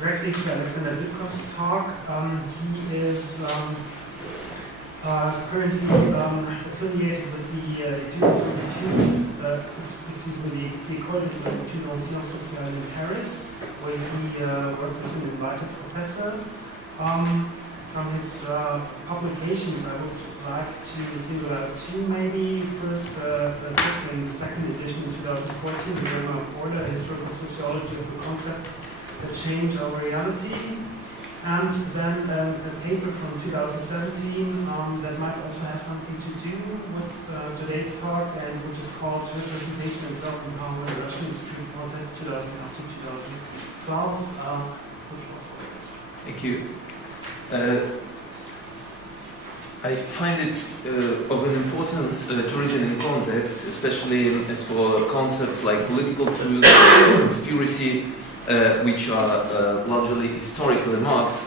directly to Aleksandr Bikbov's talk. He is currently affiliated with the École des études en sciences sociales in Paris, where he works as an invited professor. From his publications, I would like to single out two, maybe. First, the book in the second edition in 2014, The Dilemma of Order, Historical Sociology of the Concept That Changed Our Reality. And then a paper from 2017 that might also have something to do with today's talk, and which is called Representation and Self-Empowerment, Russian History Contest 2012. Thank you. I find it of an importance to read it in context, especially as for concepts like political truth, conspiracy, which are largely historically marked.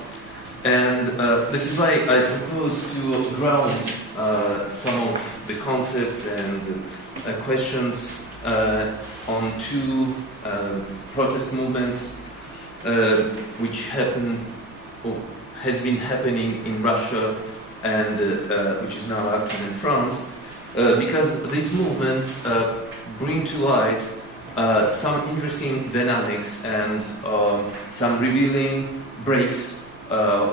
And this is why I propose to ground some of the concepts and questions on two protest movements which happen or has been happening in Russia and which is now active in France, because these movements bring to light some interesting dynamics and some revealing breaks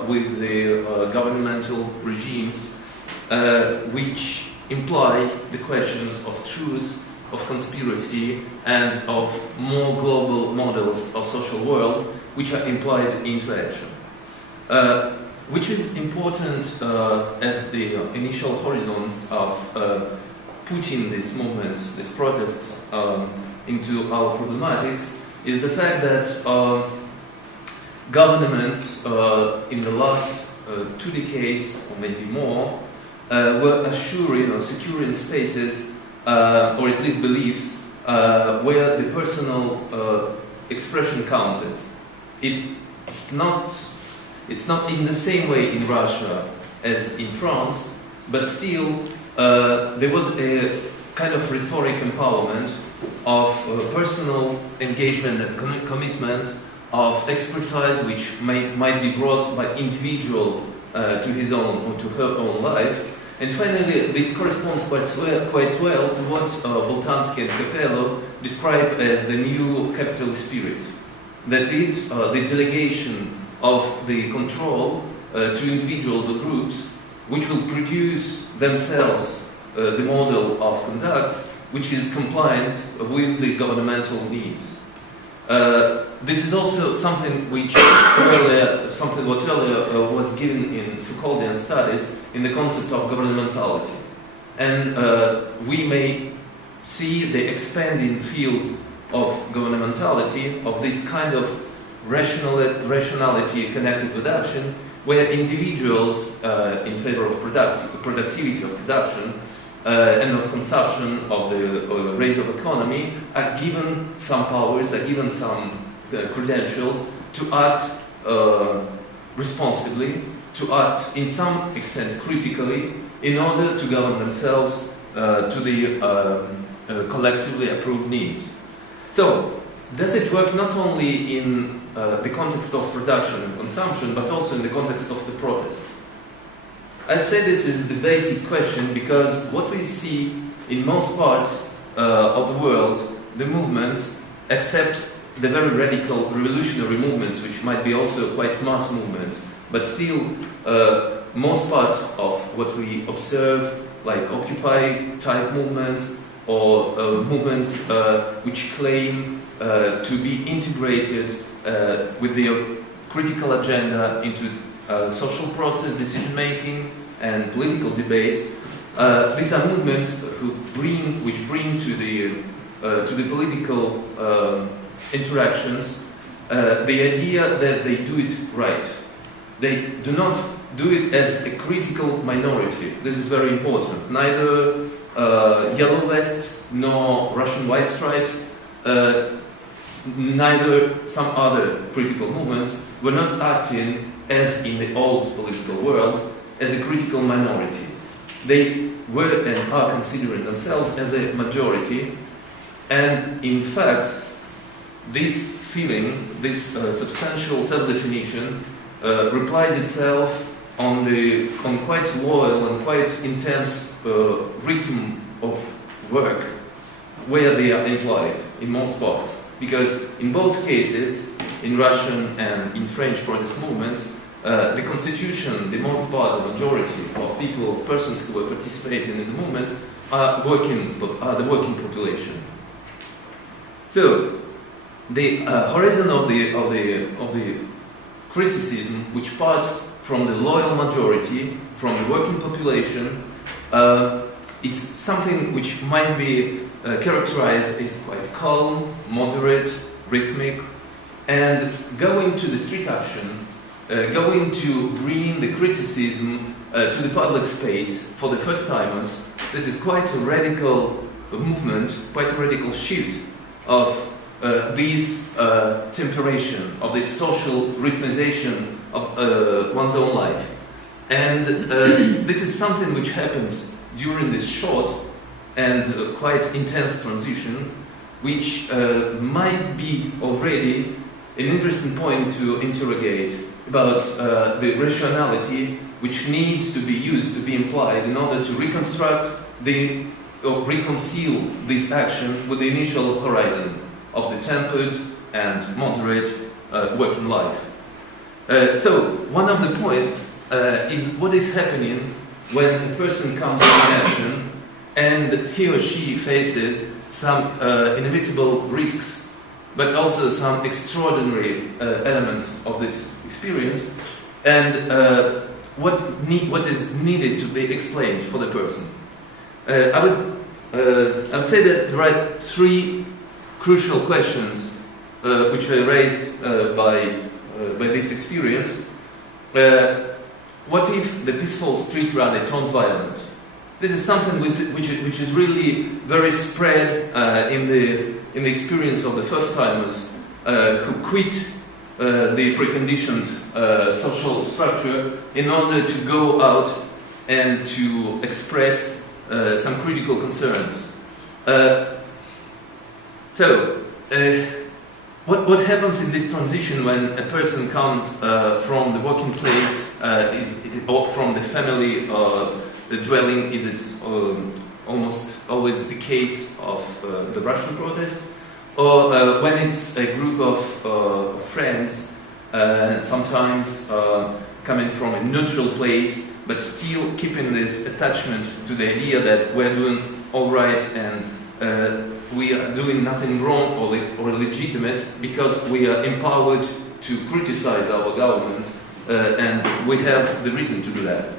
with the governmental regimes, which imply the questions of truth, of conspiracy, and of more global models of social world, which are implied into action. Which is important as the initial horizon of putting these movements, these protests, into our problematics, is the fact that governments in the last 2 decades, or maybe more, were assuring or securing spaces, or at least beliefs, where the personal expression counted. It's not in the same way in Russia as in France, but still there was a kind of rhetoric empowerment of personal engagement and commitment, of expertise which might be brought by individual to his own or to her own life. And finally, this corresponds quite well to what Boltanski and Capello describe as the new capitalist spirit. That is, the delegation of the control to individuals or groups, which will produce themselves the model of conduct which is compliant with the governmental needs. This is also something which earlier was given in Foucauldian studies in the concept of governmentality. And we may see the expanding field of governmentality, of this kind of rationality connected with action, where individuals in favor of productivity of production and of consumption of the raise of economy are given some powers, are given some credentials to act responsibly, to act in some extent critically, in order to govern themselves to the collectively approved needs. So, does it work not only in the context of production and consumption, but also in the context of the protest? I'd say this is the basic question, because what we see in most parts of the world, the movements, except the very radical revolutionary movements, which might be also quite mass movements, but still most part of what we observe, like Occupy-type movements, or movements which claim to be integrated with the critical agenda into social process, decision-making, and political debate. These are movements which bring to the political interactions the idea that they do it right. They do not do it as a critical minority. This is very important. Neither Yellow Vests nor Russian White Stripes, neither some other critical movements were not acting as in the old political world as a critical minority. They were and are considering themselves as a majority, and in fact this feeling, this substantial self-definition, replies itself on quite loyal and quite intense rhythm of work where they are implied in most parts. Because in both cases, in Russian and in French protest movements, the constitution, the most part, the majority of people, persons who were participating in the movement, are the working population. So the horizon of the criticism, which parts from the loyal majority, from the working population, is something which might be characterized as quite calm, moderate, rhythmic, and going to the street action, going to bring the criticism to the public space for the first timers. This is quite a radical movement, quite a radical shift of this temperation, of this social rhythmization of one's own life. And this is something which happens during this short and quite intense transition, which might be already an interesting point to interrogate about the rationality which needs to be used, to be implied in order to reconstruct or reconcile this action with the initial horizon of the tempered and moderate working life. So one of the points is what is happening when a person comes to action and he or she faces some inevitable risks, but also some extraordinary elements of this experience, and what is needed to be explained for the person. I would say that there are three crucial questions which are raised by this experience. What if the peaceful street rally turns violent? This is something which is really very spread in the experience of the first timers who quit the preconditioned social structure in order to go out and to express some critical concerns. What happens in this transition when a person comes from the working place, or from the family dwelling, is it's almost always the case of the Russian protest, or when it's a group of friends, sometimes coming from a neutral place, but still keeping this attachment to the idea that we're doing all right and we are doing nothing wrong or legitimate because we are empowered to criticize our government, and we have the reason to do that.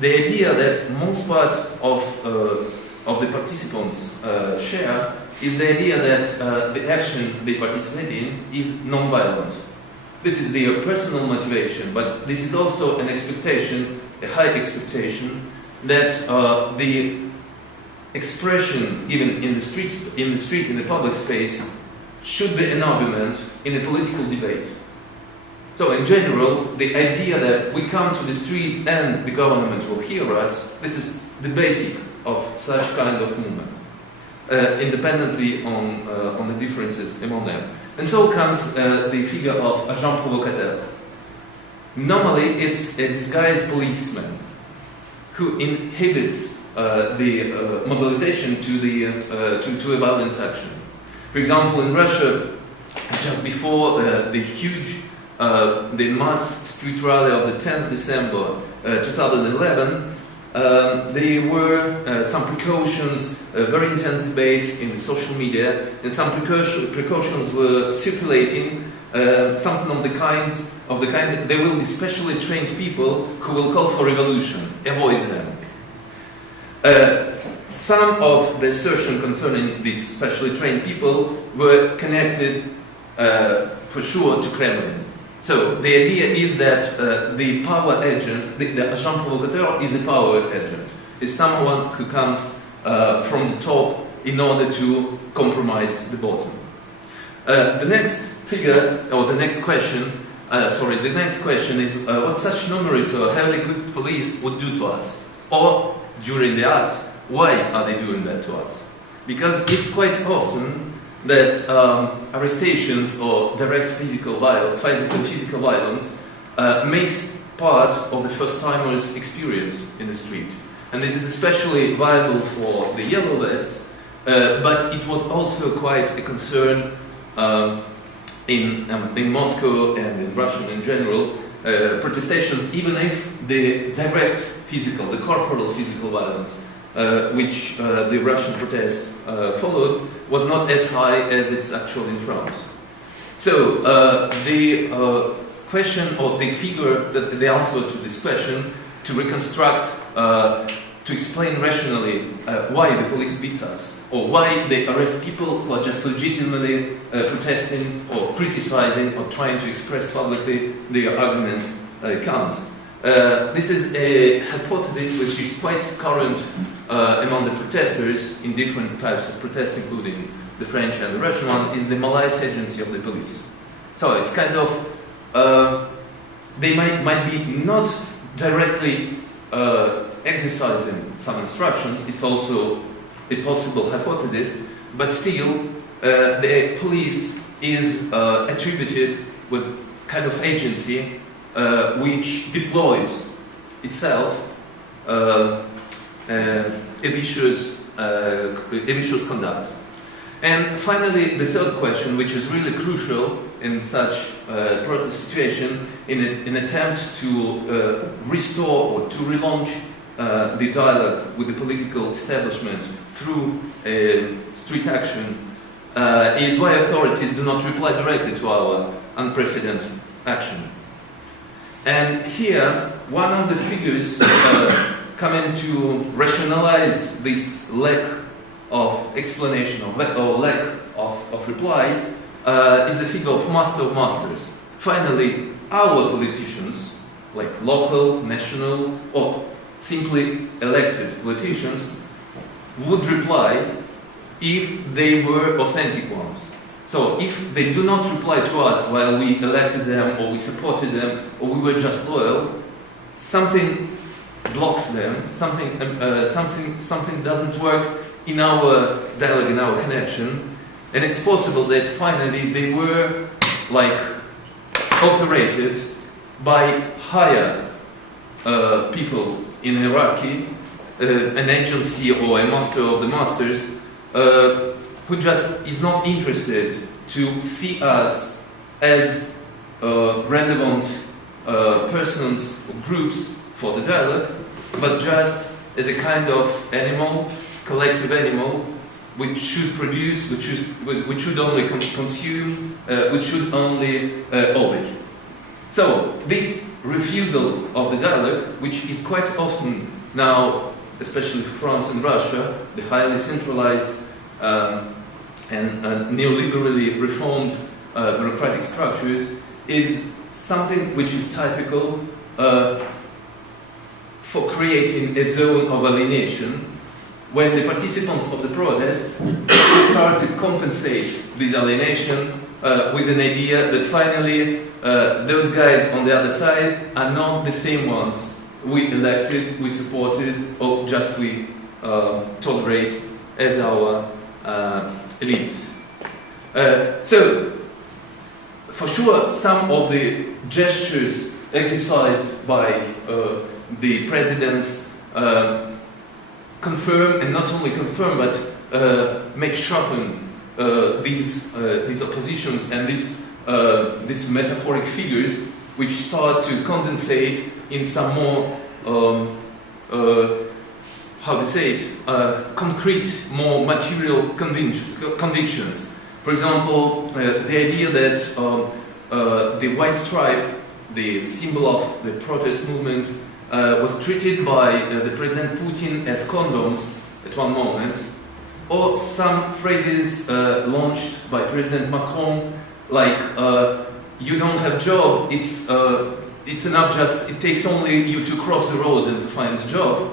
The idea that most part of the participants share is the idea that the action they participate in is non-violent. This is their personal motivation, but this is also an expectation, a high expectation, that the expression given in the street, in the public space, should be an argument in a political debate. So in general, the idea that we come to the street and the government will hear us, this is the basic of such kind of movement, independently on the differences among them. And so comes the figure of agent provocateur. Normally, it's a disguised policeman who inhibits the mobilization to a violent action. For example, in Russia, just before the mass street rally of the 10th December 2011, there were some precautions, a very intense debate in social media, and some precautions were circulating, something of the kind that there will be specially trained people who will call for revolution, avoid them. Some of the assertion concerning these specially trained people were connected for sure to Kremlin. So the idea is that the power agent, the agent provocateur, is a power agent. It's someone who comes from the top in order to compromise the bottom. The next figure, or the next question is what such numerous or heavily equipped police would do to us, or during the act, why are they doing that to us? Because it's quite often that arrestations or direct physical violence makes part of the first-timers' experience in the street. And this is especially viable for the yellow vests, but it was also quite a concern in Moscow and in Russia in general, protestations, even if the direct physical, the corporal physical violence, which the Russian protest followed, was not as high as it's actually in France. So the question, or the figure, the answer to this question, to reconstruct, to explain rationally why the police beats us, or why they arrest people who are just legitimately protesting or criticizing or trying to express publicly their argument, comes. This is a hypothesis which is quite current among the protesters in different types of protest, including the French and the Russian one, is the malaise agency of the police. So it's kind of, they might be not directly exercising some instructions, it's also a possible hypothesis, but still the police is attributed with kind of agency which deploys itself vicious conduct. And finally, the third question, which is really crucial in such protest situation, in an attempt to restore or to relaunch the dialogue with the political establishment through street action, is why authorities do not reply directly to our unprecedented action. And here, one of the figures coming to rationalize this lack of explanation or lack of reply is the figure of master of masters. Finally, our politicians, like local, national, or simply elected politicians, would reply if they were authentic ones. So if they do not reply to us while we elected them or we supported them or we were just loyal, something blocks them, something doesn't work in our dialogue, in our connection, and it's possible that finally they were like operated by higher people in hierarchy, an agency or a master of the masters, who just is not interested to see us as relevant persons or groups for the dialogue, but just as a kind of animal, collective animal, which should produce, which should only consume, which should only obey. So this refusal of the dialogue, which is quite often now, especially for France and Russia, the highly centralized and neoliberally reformed bureaucratic structures, is something which is typical for creating a zone of alienation when the participants of the protest start to compensate this alienation with an idea that finally those guys on the other side are not the same ones we elected, we supported, or just we tolerate as our elites. So, for sure, some of the gestures exercised by the presidents confirm, and not only confirm, but make sharpen these oppositions and these metaphoric figures, which start to condensate in some more, how to say it, concrete, more material convictions. For example, the idea that the white stripe, the symbol of the protest movement, was treated by the President Putin as condoms at one moment, or some phrases launched by President Macron, like "you don't have job, it's enough just it takes only you to cross the road and to find a job,"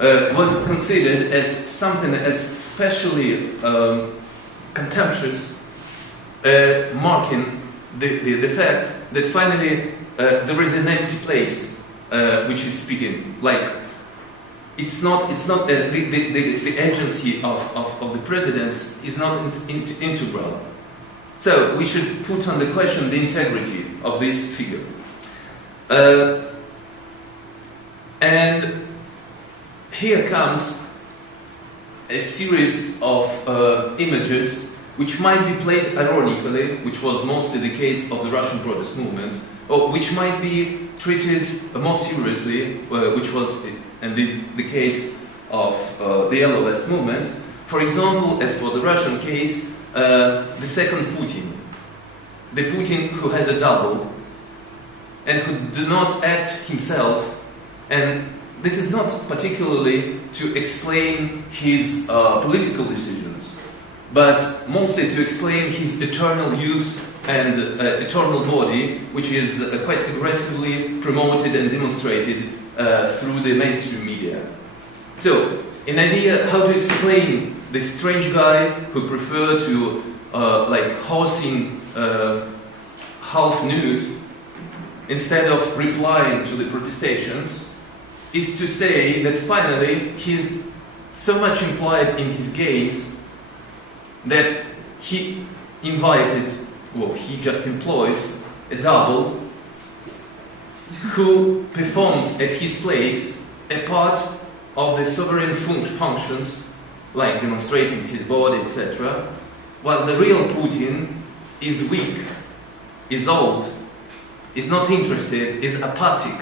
was considered as something as especially contemptuous, marking the fact that finally there is an empty place which is speaking. Like it's not the agency of the presidents is not integral. So we should put on the question the integrity of this figure. And here comes a series of images which might be played ironically, which was mostly the case of the Russian protest movement, or which might be treated more seriously, which was, and this is the case of the LOEWE movement. For example, as for the Russian case, the second Putin, the Putin who has a double and who do not act himself, and this is not particularly to explain his political decisions, but mostly to explain his eternal youth and eternal body, which is quite aggressively promoted and demonstrated through the mainstream media. So, an idea how to explain this strange guy who preferred to like horsing half nude instead of replying to the protestations is to say that finally he's so much implied in his games that he invited, or he just employed, a double who performs at his place a part of the sovereign functions, like demonstrating his body, etc., while the real Putin is weak, is old, is not interested, is apathic.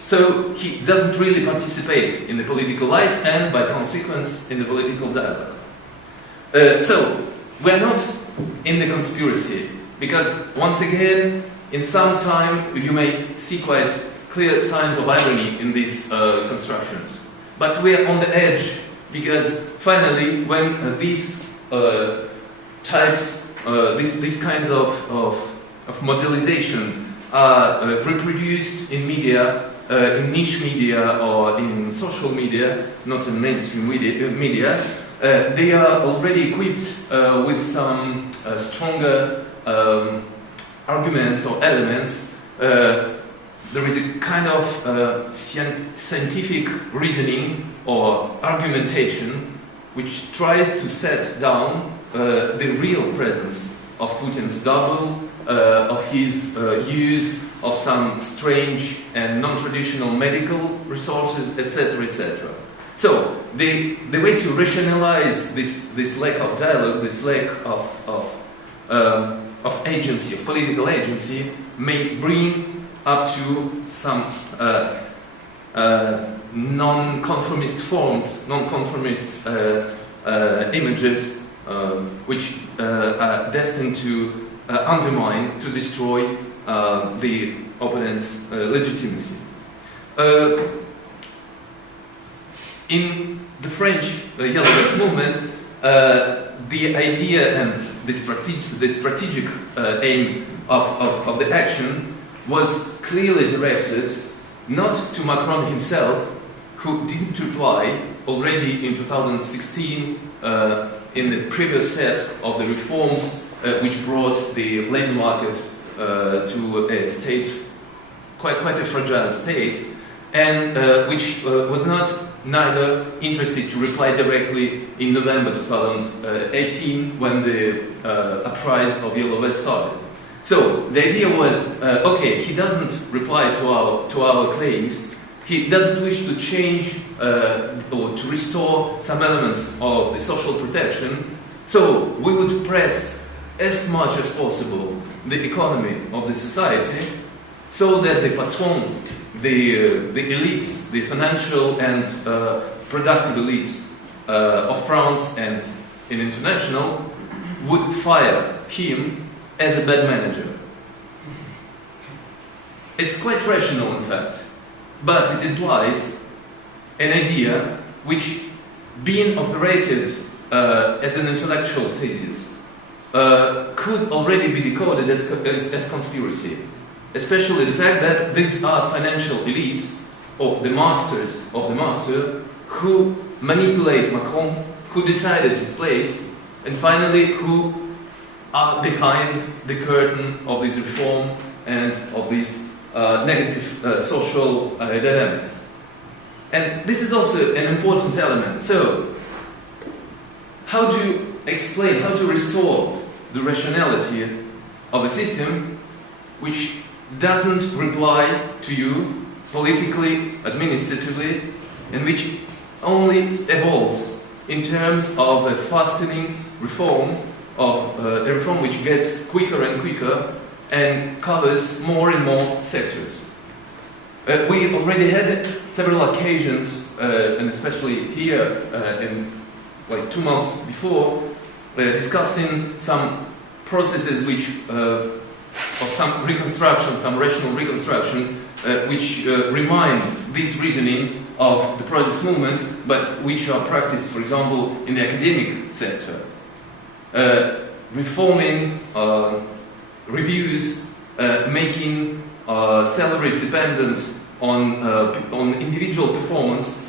So he doesn't really participate in the political life and, by consequence, in the political dialogue. So, we're not in the conspiracy, because, once again, in some time you may see quite clear signs of irony in these constructions. But we're on the edge, because finally, when these types, these kinds of modelization are reproduced in media, in niche media or in social media, not in mainstream media, they are already equipped with some stronger arguments or elements. There is a kind of scientific reasoning or argumentation which tries to set down the real presence of Putin's double, of his use of some strange and non-traditional medical resources, etc., etc. So, the way to rationalize this lack of dialogue, this lack of agency, of political agency, may bring up to some non-conformist forms, non-conformist images, which are destined to undermine, to destroy the opponent's legitimacy. In the French LOEWE movement, the idea and the strategic aim of the action was clearly directed not to Macron himself, who didn't reply already in 2016 in the previous set of the reforms which brought the labor market to a state, quite a fragile state, and which was neither interested to reply directly in November 2018 when the uprising of LOEWE started. So the idea was, okay, he doesn't reply to our claims. He doesn't wish to change or to restore some elements of the social protection. So we would press as much as possible the economy of the society, so that the patron, the elites, the financial and productive elites of France and in international would fire him as a bad manager. It's quite rational, in fact, but it implies an idea which, being operated as an intellectual thesis, could already be decoded as conspiracy. Especially the fact that these are financial elites, or the masters of the master, who manipulate Macron, who decided his place, and finally who are behind the curtain of this reform and of these negative social dynamics. And this is also an important element. So, how to explain, how to restore the rationality of a system which doesn't reply to you politically, administratively, and which only evolves in terms of a fastening reform, of a reform which gets quicker and quicker and covers more and more sectors. We already had several occasions, and especially here in like 2 months before, discussing some processes which, of some reconstruction, some rational reconstructions, which remind this reasoning of the protest movement, but which are practiced, for example, in the academic sector. Reforming reviews, making salaries dependent on individual performance,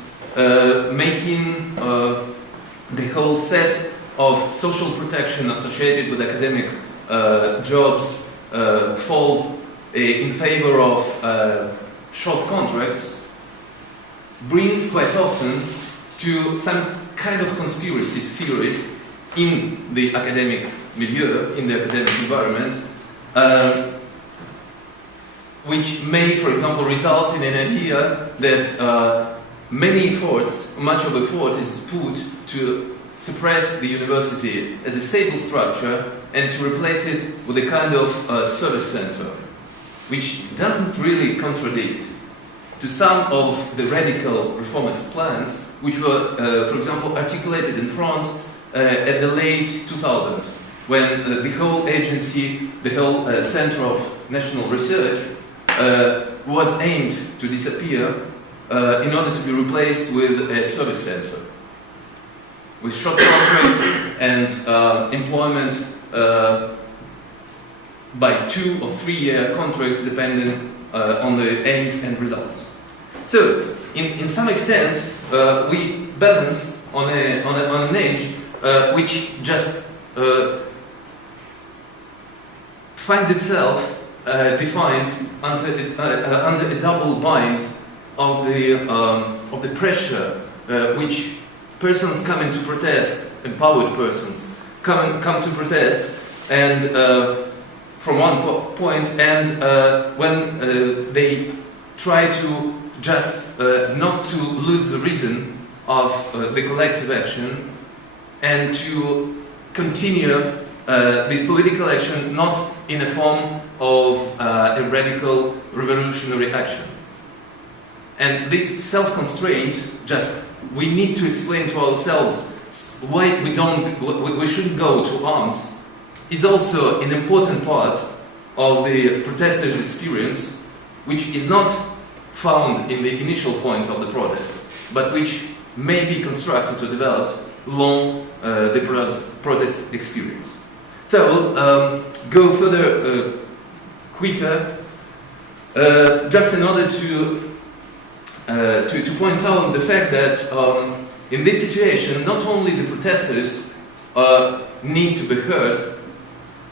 making the whole set of social protection associated with academic jobs fall in favor of short contracts, brings quite often to some kind of conspiracy theories in the academic milieu, in the academic environment, which may, for example, result in an idea that much of effort is put to suppress the university as a stable structure and to replace it with a kind of service center, which doesn't really contradict to some of the radical reformist plans which were, for example, articulated in France at the late 2000s, when the whole agency, the whole Center of National Research was aimed to disappear in order to be replaced with a service center, with short contracts and employment by 2 or 3 year contracts depending on the aims and results. So, in some extent, we balance on an age which just finds itself defined under a double bind of the pressure which persons coming to protest, empowered persons come to protest, and from one point, and when they try to just not to lose the reason of the collective action and to continue this political action not in a form of a radical revolutionary action. And this self-constraint, just we need to explain to ourselves why we shouldn't go to arms, is also an important part of the protesters' experience, which is not found in the initial point of the protest, but which may be constructed or developed along the protest experience. So we'll go further quicker, just in order to point out the fact that in this situation, not only the protesters need to be heard,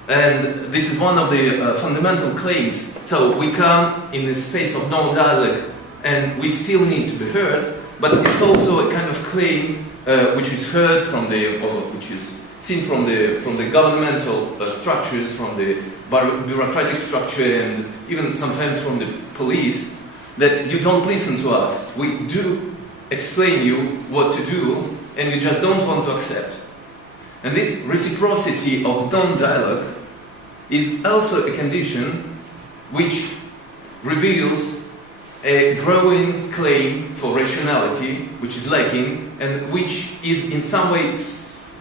and this is one of the fundamental claims. So we come in a space of no dialogue, and we still need to be heard. But it's also a kind of claim which is heard from which is seen from the governmental structures, from the bureaucratic structure, and even sometimes from the police, that you don't listen to us. We do explain you what to do, and you just don't want to accept. And this reciprocity of non-dialogue is also a condition which reveals a growing claim for rationality, which is lacking, and which is in some way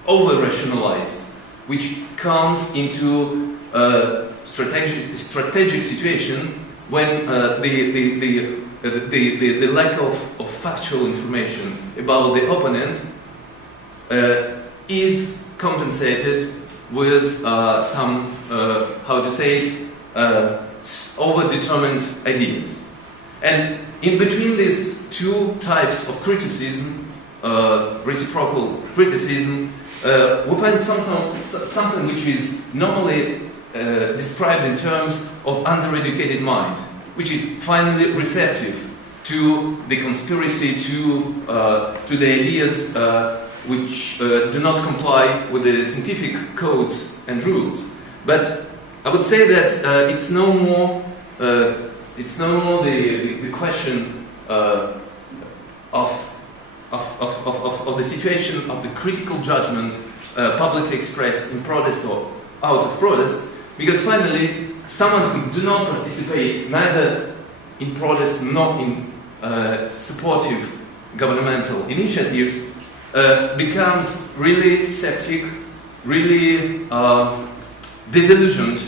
over-rationalized, which comes into a strategic situation when the lack of factual information about the opponent is compensated with some, over-determined ideas. And in between these two types of criticism, reciprocal criticism, we find something which is normally described in terms of undereducated mind, which is finally receptive to the conspiracy, to the ideas which do not comply with the scientific codes and rules. But I would say that it's no more the question of the situation of the critical judgment publicly expressed in protest or out of protest, because finally someone who do not participate neither in protest nor in supportive governmental initiatives becomes really skeptic, really disillusioned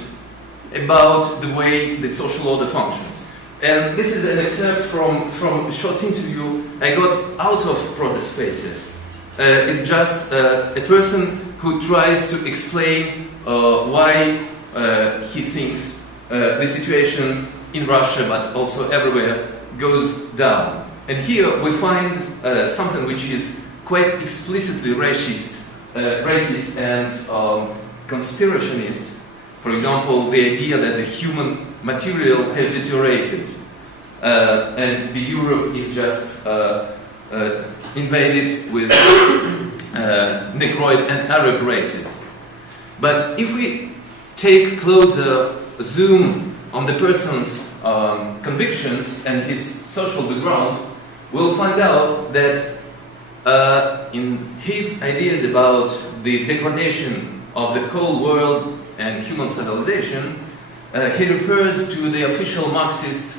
about the way the social order functions. And this is an excerpt from a short interview I got out of protest spaces. It's just a person who tries to explain why he thinks the situation in Russia, but also everywhere, goes down. And here we find something which is quite explicitly racist and conspirationist. For example, the idea that the human material has deteriorated and the Europe is just invaded with Negroid and Arab races. But if we take closer zoom on the person's convictions and his social background, we'll find out that in his ideas about the degradation of the whole world and human civilization, he refers to the official Marxist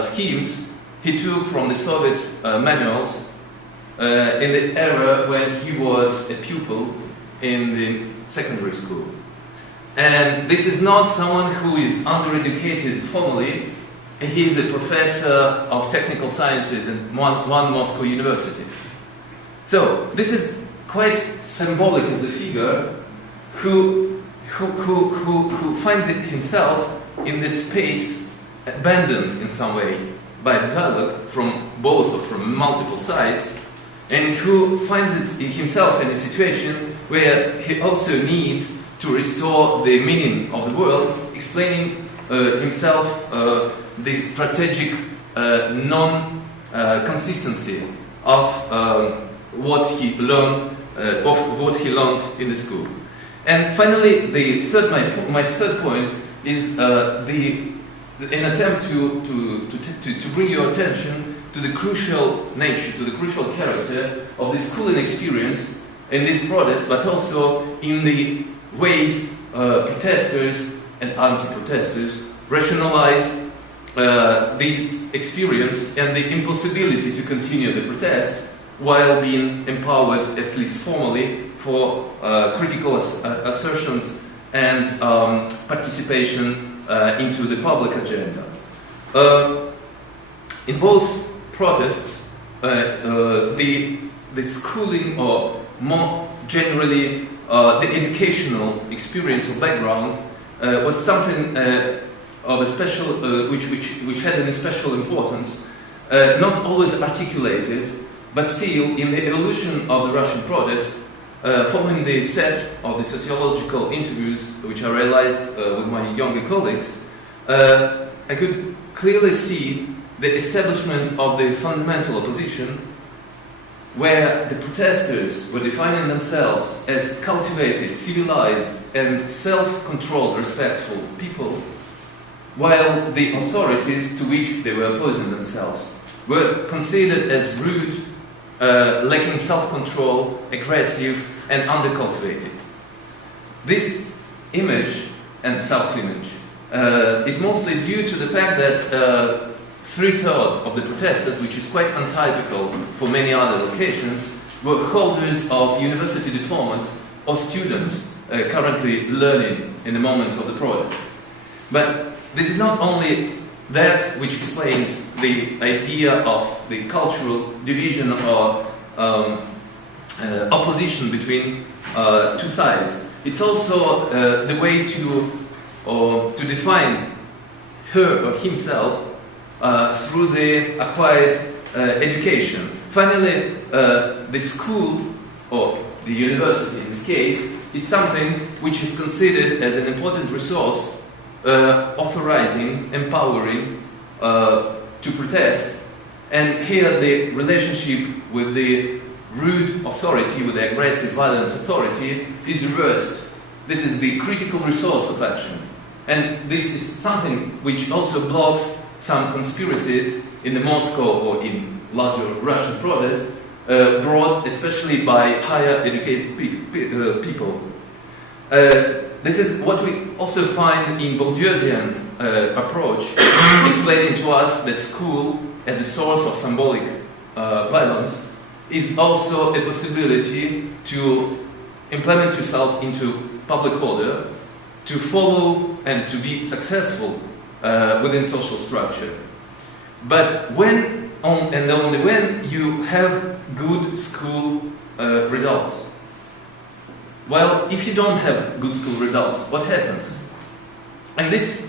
schemes he took from the Soviet manuals in the era when he was a pupil in the secondary school. And this is not someone who is undereducated formally. He is a professor of technical sciences at one Moscow university. So this is quite symbolic as a figure who finds it himself in this space abandoned in some way by dialogue from both or from multiple sides, and who finds it himself in a situation where he also needs to restore the meaning of the world, explaining himself the strategic non-consistency of what he learned in the school. And finally, my third point is an attempt to bring your attention to the crucial nature, to the crucial character of the schooling experience in this protest, but also in the ways protesters and anti-protesters rationalize this experience and the impossibility to continue the protest while being empowered, at least formally, for critical assertions and participation into the public agenda. In both protests, the schooling, or more generally the educational experience or background, was something of a special, which had an special importance, not always articulated, but still in the evolution of the Russian protest. Following the set of the sociological interviews which I realized with my younger colleagues, I could clearly see the establishment of the fundamental opposition, where the protesters were defining themselves as cultivated, civilized, and self-controlled, respectful people, while the authorities to which they were opposing themselves were considered as rude, lacking self-control, aggressive, and undercultivated. This image and self-image is mostly due to the fact that 3/3 of the protesters, which is quite untypical for many other locations, were holders of university diplomas or students currently learning in the moment of the protest. But this is not only that which explains the idea of the cultural division or opposition between two sides. It's also the way to define her or himself through the acquired education. Finally, the school, or the university in this case, is something which is considered as an important resource authorizing, empowering to protest And here the relationship with the rude authority, with the aggressive, violent authority, is reversed. This is the critical resource of action. And this is something which also blocks some conspiracies in the Moscow or in larger Russian protests, brought especially by higher educated people. This is what we also find in Bourdieusian approach, explaining to us that school, as a source of symbolic violence, is also a possibility to implement yourself into public order, to follow and to be successful within social structure. But when, and only when, you have good school results. Well, if you don't have good school results, what happens? And this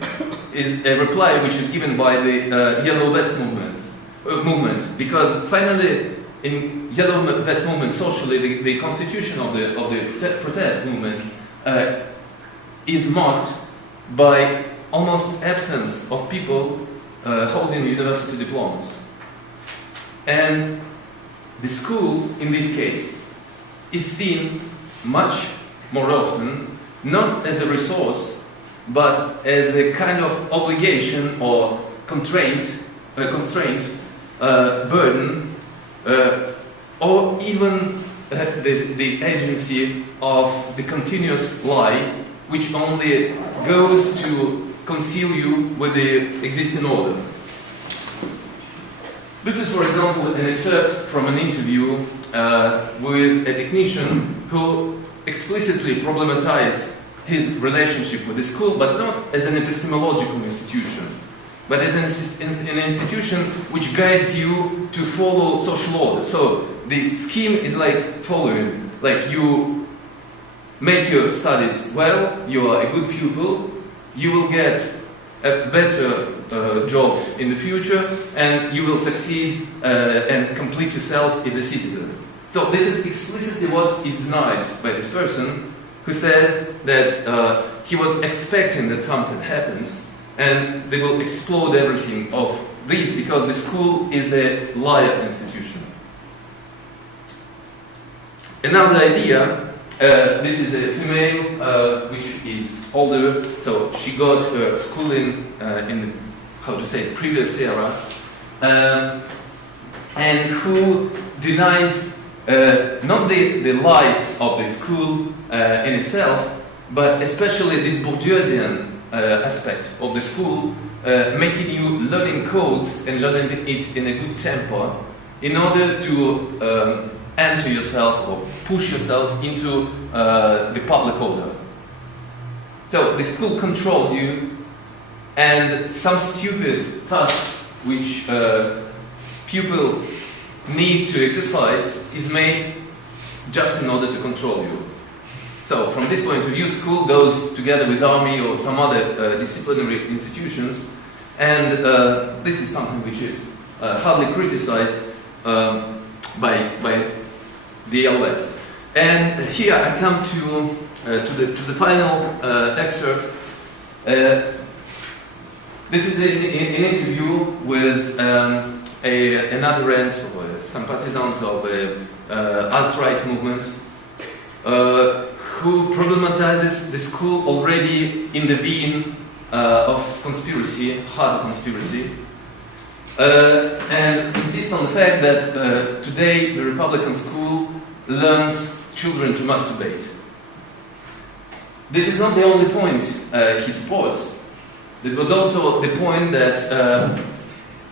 is a reply which is given by the Yellow Vest movement, because finally, in Yellow Vest movement, socially, the constitution of the protest movement is marked by almost absence of people holding university diplomas. And the school, in this case, is seen much more often not as a resource, but as a kind of obligation or constraint, burden, or even the agency of the continuous lie, which only goes to conceal you with the existing order. This is, for example, an excerpt from an interview with a technician who explicitly problematized his relationship with the school, but not as an epistemological institution, but as an institution which guides you to follow social order. So the scheme is like following, like you make your studies well, you are a good pupil, you will get a better job in the future, and you will succeed and complete yourself as a citizen. So this is explicitly what is denied by this person, who says that he was expecting that something happens, and they will explode everything of this because the school is a liar institution. Another idea. This is a female which is older, so she got her schooling in, how to say, previous era, and who denies not the lie of the school in itself, but especially this Bourdieusian aspect of the school, making you learning codes and learning it in a good tempo in order to enter yourself or push yourself into the public order. So the school controls you, and some stupid tasks which people need to exercise is made just in order to control you. So from this point of view, school goes together with army or some other disciplinary institutions, and this is something which is hardly criticized by the LOEWE. And here I come to the final excerpt. This is an interview with another end, some partisans of the alt-right movement, who problematizes the school already in the vein of conspiracy, hard conspiracy, and insists on the fact that today the Republican school learns children to masturbate. This is not the only point he supports. It was also the point that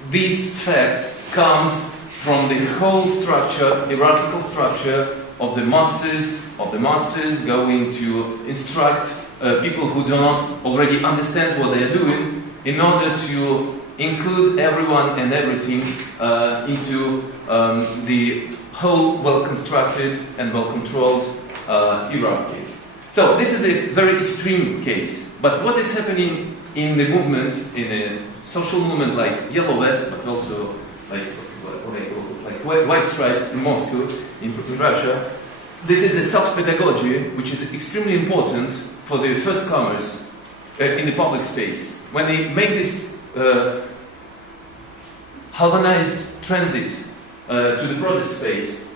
this fact comes from the whole structure, hierarchical structure of the masters going to instruct people who do not already understand what they are doing in order to include everyone and everything into the whole well-constructed and well-controlled hierarchy. So this is a very extreme case. But what is happening in the movement, in a social movement like Yellow Vest, but also like White Stripe in Moscow, in Russia, this is a self-pedagogy which is extremely important for the first comers in the public space. When they make this Hellenized transit to the protest space,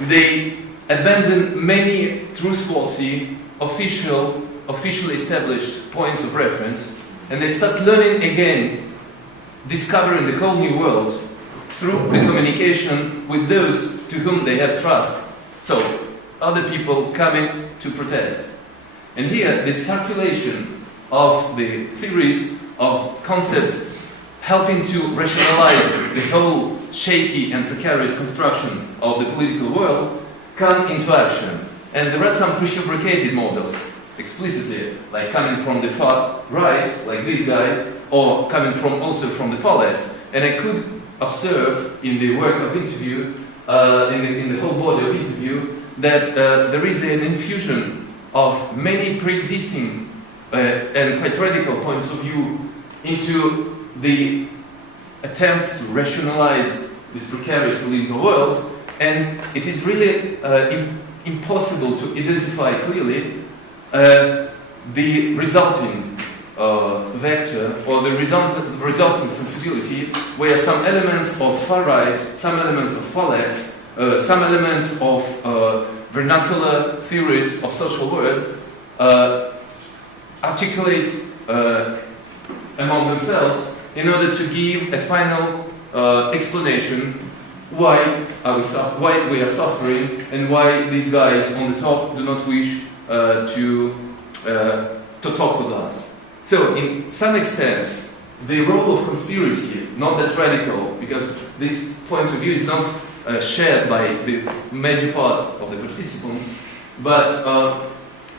they abandon many trustworthy, officially established points of reference, and they start learning again, discovering the whole new world through the communication with those to whom they have trust. So, other people coming to protest. And here, the circulation of the theories, of concepts, helping to rationalize the whole shaky and precarious construction of the political world, come into action. And there are some prefabricated models, explicitly, like coming from the far right, like this guy, or coming also from the far left. And I could observe in the work of interview, in the whole body of interview, that there is an infusion of many pre-existing and quite radical points of view into the attempts to rationalize this precarious political world, and it is really impossible to identify clearly the resulting vector or the resulting sensibility, where some elements of far right, some elements of far left, some elements of vernacular theories of social world articulate among themselves in order to give a final explanation why we are suffering and why these guys on the top do not wish to talk with us. So, in some extent, the role of conspiracy, not that radical, because this point of view is not shared by the major part of the participants, but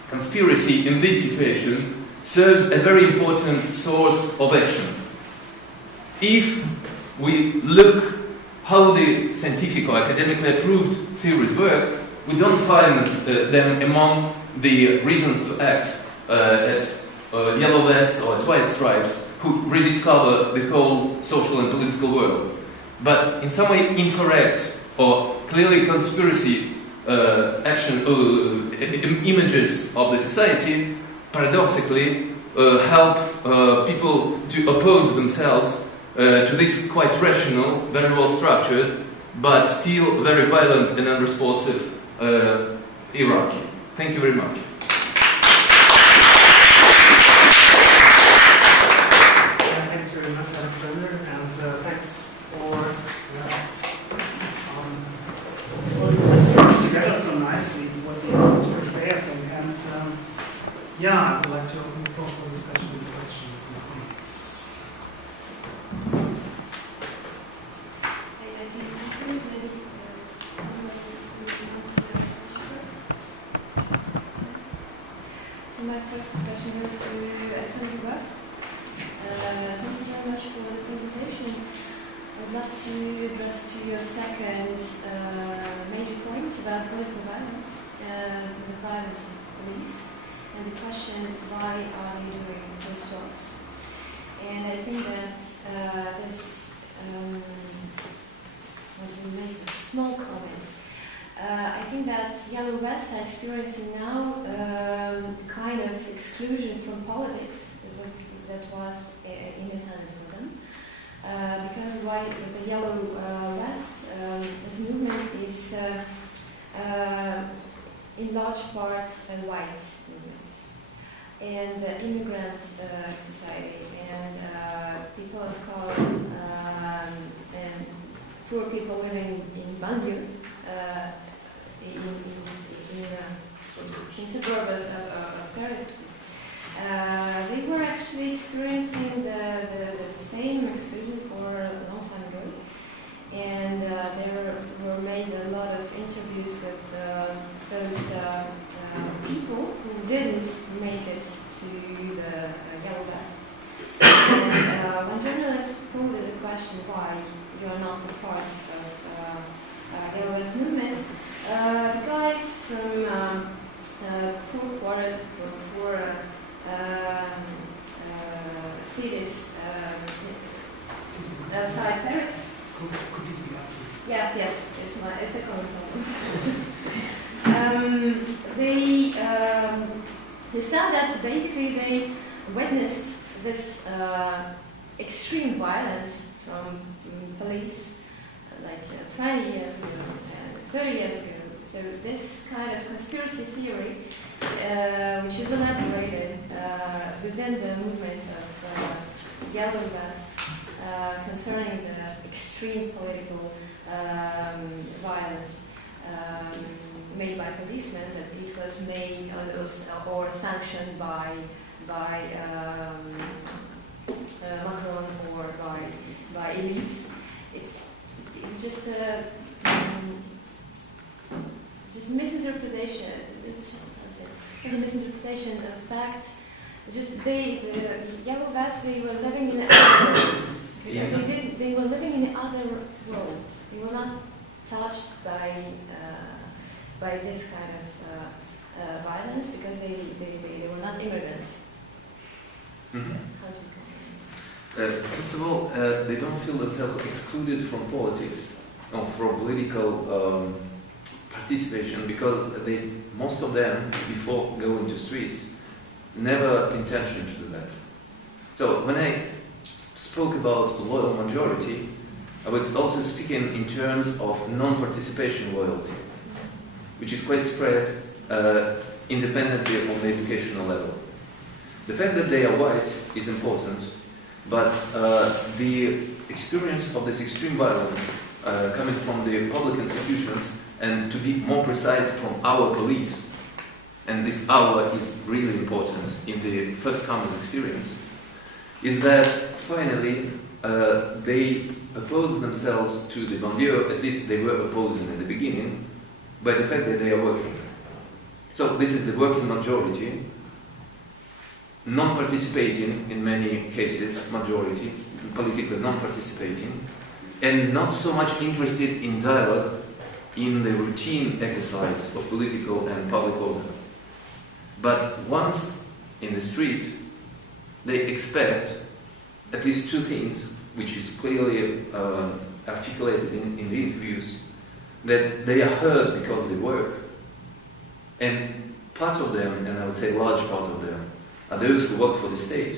conspiracy in this situation serves a very important source of action. If we look how the scientific or academically approved theories work, we don't find them among the reasons to act at yellow vests or at white stripes who rediscover the whole social and political world. But in some way incorrect or clearly conspiracy action images of the society paradoxically help people to oppose themselves to this quite rational, very well structured, but still very violent and unresponsive hierarchy. Thank you very much. Thanks very much, Alexander, and thanks for putting this together so nicely, what the audience first say, I think. And I would like to open the floor for discussion and questions and comments. So my first question goes to Aleksandr Bikbov. Thank you very much for the presentation. I'd love to address to your second major point about political violence, the violence of police, and the question, why are they doing this to us? And I think that this, want to make a small comment. I think that yellow vests are experiencing now kind of exclusion from politics that was intended for them. Because the yellow vests, this movement is in large part a white movement. And immigrant society and people of color and poor people living in banlieue, in suburbs of Paris, they were actually experiencing the same exclusion for a long time ago, and there were made a lot of interviews with those people who didn't make it to the yellow vests. And when journalists posed the question why you are not a part of yellow vest movements, the guys from poor quarters, from poor cities outside Paris. Could you speak up, please? Yes, it's a common problem. They said that basically they witnessed this extreme violence from police 20 years ago and 30 years ago. So this kind of conspiracy theory, which is elaborated within the movements of Yellow Vests concerning the extreme political violence made by policemen, that it was made or sanctioned by Macron or by elites. It's just a misinterpretation. It's just a misinterpretation of facts. Just the Yellow Vests, they were living in another world. Yeah. They were living in the other world. They were not touched by this kind of violence because they were not immigrants. Mm-hmm. How do you comment? First of all, they don't feel themselves excluded from politics or from political participation because most of them, before going to streets, never intention to do that. So when I spoke about loyal majority, I was also speaking in terms of non-participation loyalty, which is quite spread independently on the educational level. The fact that they are white is important, but the experience of this extreme violence coming from the public institutions, and to be more precise, from our police, and this our is really important in the first comers experience, is that finally they oppose themselves to the banlieue, at least they were opposing in the beginning, by the fact that they are working. So this is the working majority, non-participating in many cases, majority, politically non-participating, and not so much interested in dialogue in the routine exercise of political and public order. But once in the street, they expect at least two things, which is clearly articulated in the interviews, that they are heard because they work, and part of them, and I would say a large part of them, are those who work for the state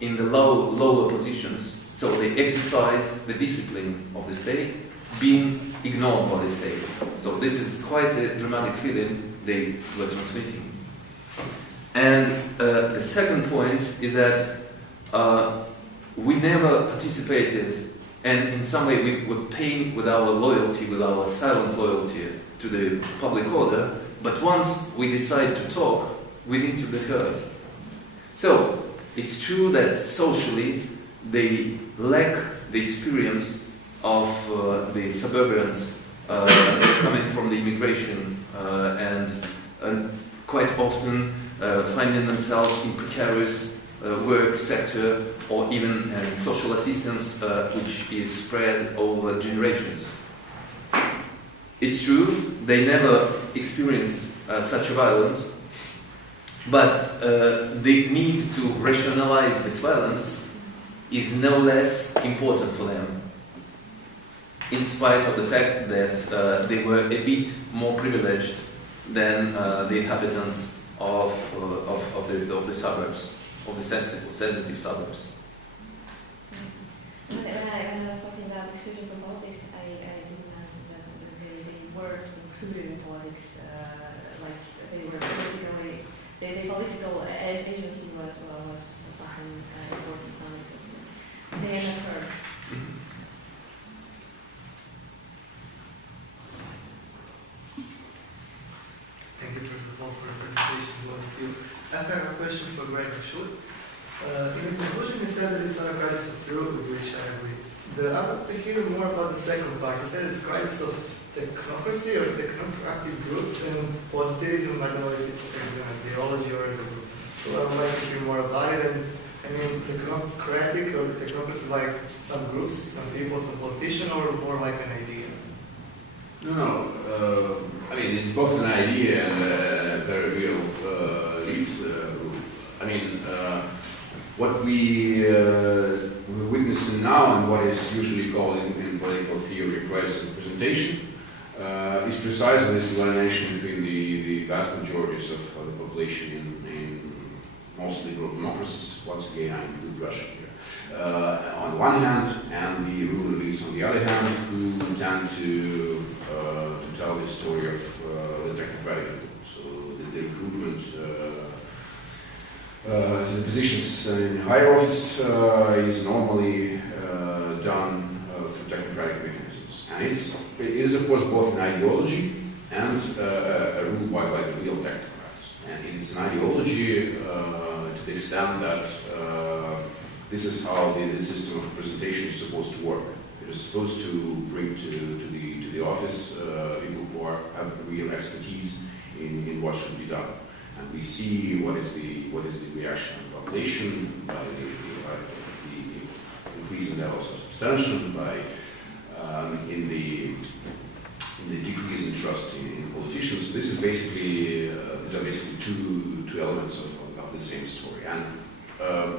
in the lower positions, so they exercise the discipline of the state, being ignored by the state. So this is quite a dramatic feeling they were transmitting. And the second point is that we never participated, and in some way we were paying with our loyalty, with our silent loyalty to the public order, but once we decide to talk, we need to be heard. So it's true that socially they lack the experience of the suburbans coming from the immigration and quite often finding themselves in precarious work sector or even social assistance which is spread over generations. It's true, they never experienced such a violence, but the need to rationalize this violence is no less important for them, in spite of the fact that they were a bit more privileged than the inhabitants of the suburbs, of the sensitive suburbs. When I was talking about exclusion from politics, I didn't mean that they were included in politics, like they were politically, the political agency was something important for them. They have heard. Thank you first of all for the presentation. I have a question for Greg Schut. In the conclusion, you said that it's not a crisis of theory, with which I agree. I want to hear more about the second part. You said it's a crisis of technocracy or technocratic groups and positivism. I don't know if it's an ideology or as a group. So I would like to hear more about it. And I mean, technocratic or technocracy like some groups, some people, some politicians, or more like an idea? No. I mean, it's both an idea and a very real lead group. I mean, what we witness now and what is usually called in political theory crisis representation is precisely this alienation between the vast majorities of the population in mostly liberal democracies. Once again, I include Russia here. On one hand, and behind the rule elites on the other hand, who tend to tell the story of the technocratic people. So the recruitment the positions in higher office is normally done through technocratic mechanisms. And it is of course both an ideology and a rule by the real technocrats. And it's an ideology to the extent that this is how the system of representation is supposed to work. It is supposed to bring to the office people who have real expertise in what should be done. And we see what is the reaction of the population by the increasing levels of substantiation, by in the decrease in trust in politicians. This is basically these are basically two elements of the same story. And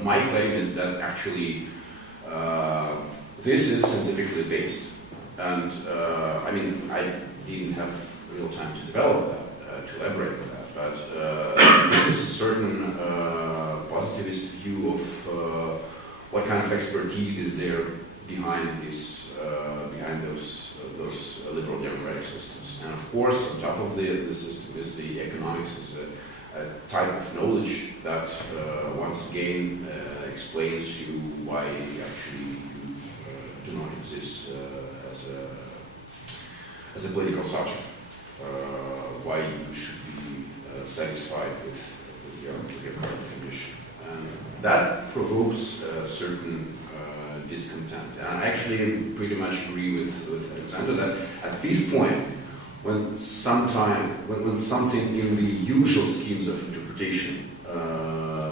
my claim is that actually this is scientifically based. And I mean, I didn't have real time to develop that, to elaborate on that. But this is a certain positivist view of what kind of expertise is there behind this, behind those liberal democratic systems. And of course, on top of the system is the economics, is a type of knowledge that once again explains to you why actually you do not exist as a political subject, why you should be satisfied with your current condition. And that provokes a certain discontent. And I actually pretty much agree with Alexander that at this point, when something in the usual schemes of interpretation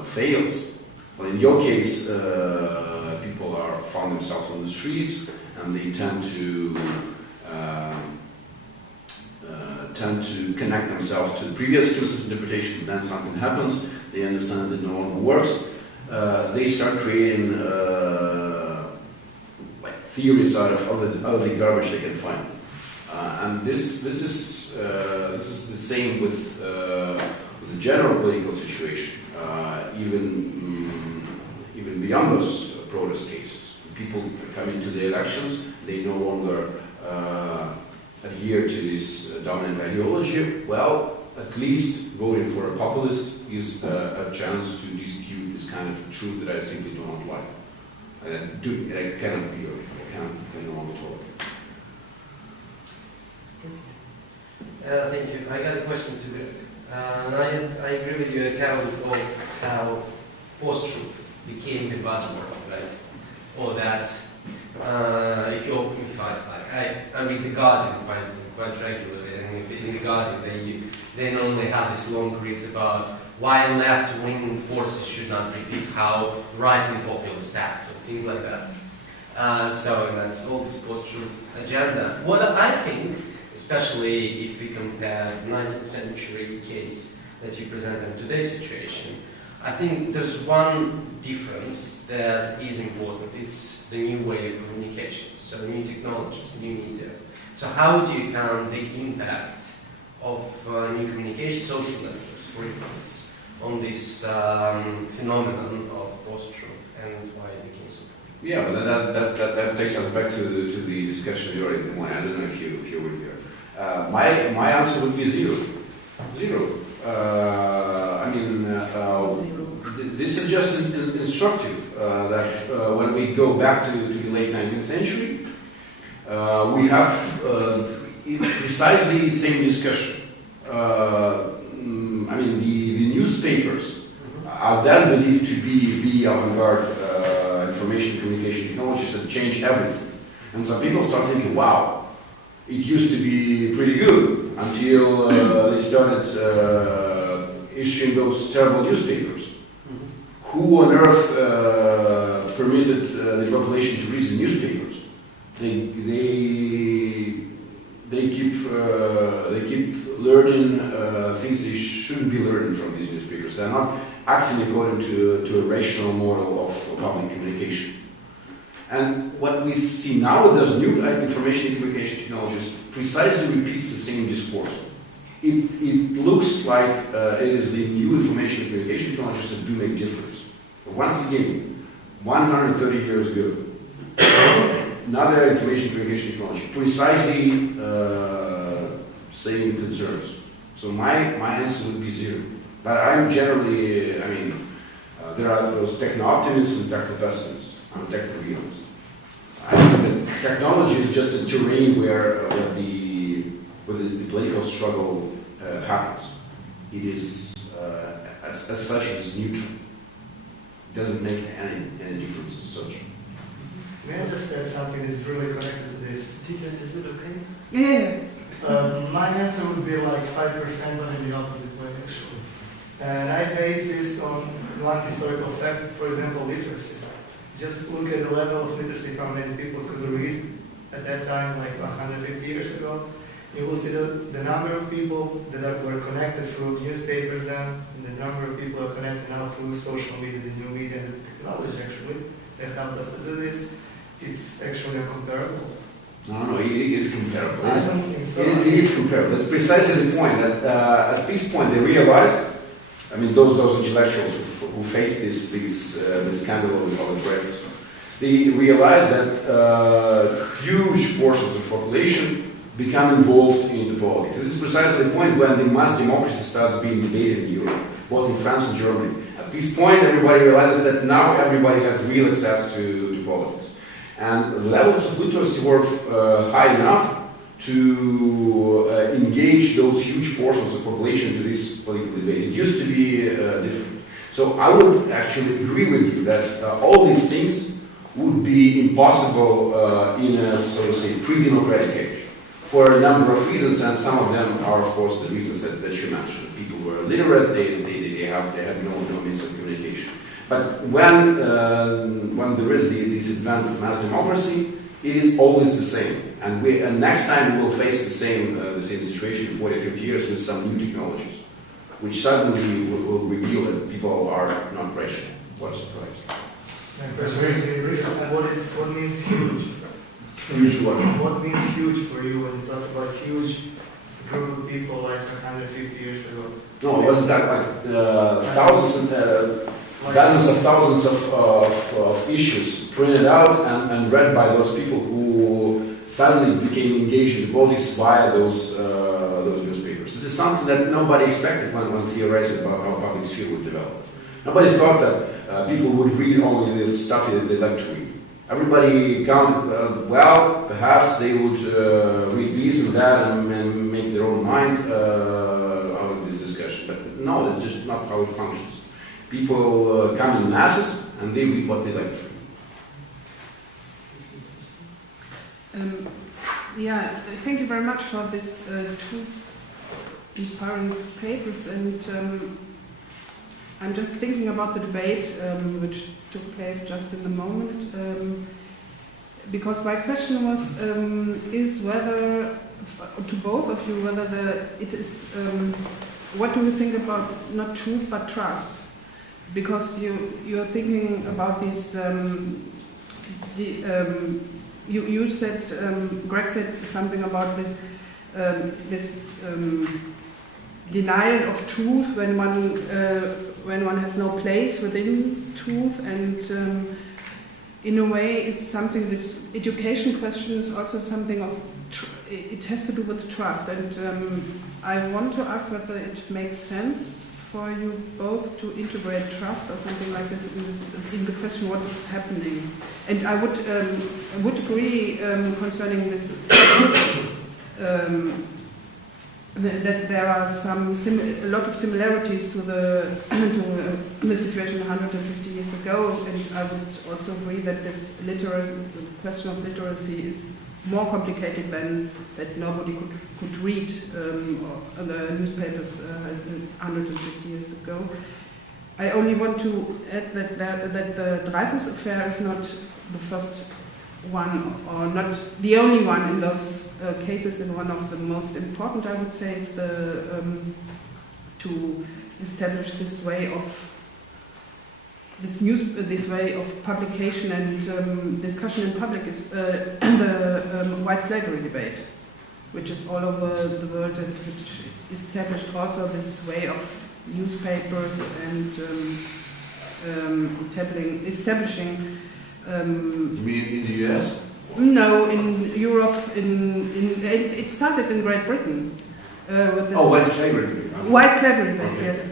fails, well, in your case, people found themselves on the streets and they tend to connect themselves to the previous schemes of interpretation. Then something happens, they understand that no longer works. They start creating like theories out of the garbage they can find. And this is the same with the general political situation, even beyond those protest cases. People come into the elections, they no longer adhere to this dominant ideology. Well, at least voting for a populist is a chance to dispute this kind of truth that I simply do not like. I cannot be, I can no longer tolerate. Thank you. I got a question to you. I agree with your account of how post-truth became the buzzword, right? Or that if you open I read The Guardian quite regularly, and if in The Guardian they normally have these long reads about why left-wing forces should not repeat how right-wing populist acts, or things like that. So that's all this post-truth agenda. What I think, especially if we compare the 19th century case that you present in today's situation, I think there's one difference that is important. It's the new way of communication. So new technologies, new media. So how do you count the impact of new communication, social networks, for instance, on this phenomenon of post-truth and why it became so popular? Yeah, but that takes us back to the discussion you already had. I don't know if you were here. My answer would be zero. I mean, this is just instructive that when we go back to the late 19th century, we have precisely the same discussion. I mean, the newspapers are then believed to be the avant-garde information communication technologies that change everything. And some people start thinking, wow, it used to be pretty good until they started issuing those terrible newspapers. Who on earth permitted the population to read the newspapers? They keep learning things they shouldn't be learning from these newspapers. They're not acting according to a rational model of public communication. And what we see now with those new information and communication technologies precisely repeats the same discourse. It looks like it is the new information and communication technologies that do make difference. But once again, 130 years ago, another information communication technology, precisely same concerns. So my answer would be 0. But I'm generally, I mean, there are those techno-optimists and techno-pessimists. I'm a techno-realist. I think that technology is just a terrain where the political struggle happens. It is, as such, it is neutral. It doesn't make any difference as such. May I just add something that's really connected to this? Is it okay? Yeah. My answer would be like 5%, but in the opposite way, actually. And I base this on one historical fact, for example, literacy. Just look at the level of literacy, how many people could read at that time, like 150 years ago. You will see the number of people that were connected through newspapers and the number of people are connected now through social media, the new media, and the technology actually that helped us to do this. It's actually incomparable. No, it is comparable. I don't think so. It is comparable. That's precisely the point. That at this point they realized, I mean, those intellectuals who face this scandal of college records, they realized that huge portions of the population become involved in the politics. This is precisely the point when the mass democracy starts being debated in Europe, both in France and Germany. At this point, everybody realizes that now everybody has real access to politics. And the levels of literacy were high enough to engage those huge portions of the population to this political debate. It used to be different. So I would actually agree with you that all these things would be impossible in a, so to say, pre-democratic age for a number of reasons, and some of them are, of course, the reasons that you mentioned. People were illiterate, they had no means of communication. But when there is this advent of mass democracy, it is always the same. And next time we will face the same situation in 40, 50 years with some new technologies, which suddenly will reveal that people are not rational. What a surprise. What means huge? Huge what? What means huge for you when you talk about huge group of people like 150 years ago? No, it wasn't that like thousands and dozens of thousands of issues printed out and read by those people who suddenly became engaged in politics via those newspapers. This is something that nobody expected when theorizing about how public sphere would develop. Nobody thought that people would read only the stuff that they like to read. Everybody counted, well, perhaps they would read this and that and make their own mind out of this discussion. But no, that's just not how it functions. People come in masses and they read what they like to read. Yeah, thank you very much for this two inspiring papers, and I'm just thinking about the debate which took place just in the moment, because my question was is whether, to both of you, whether it is, what do you think about not truth but trust? Because you're thinking about this, you said, Greg said something about this denial of truth when one has no place within truth, and in a way it's something, this education question is also something of, it has to do with trust, and I want to ask whether it makes sense for you both to integrate trust or something like this in the question what is happening. And I would agree concerning this that there are a lot of similarities to the situation 150 years ago, and I would also agree that this literacy, the question of literacy, is more complicated than that nobody could read the newspapers 150 years ago. I only want to add that the Dreyfus affair is not the first one, or not the only one in those cases, and one of the most important, I would say, is to establish this way of this way of publication and discussion in public is the white slavery debate, which is all over the world and which established also this way of newspapers and establishing. You mean in the US? No, in Europe, it started in Great Britain. With this white slavery. White slavery, okay. Yes.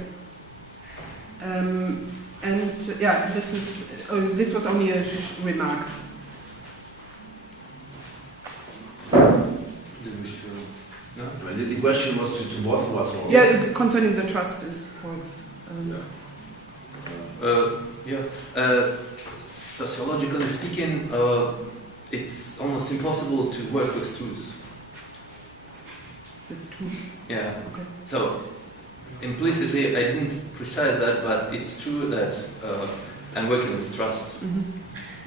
This was only a remark. No? The question was to both of us. Yeah, concerning the trust is sociologically speaking, it's almost impossible to work with truth. Yeah. Okay. So implicitly, I didn't precise that, but it's true that I'm working with trust,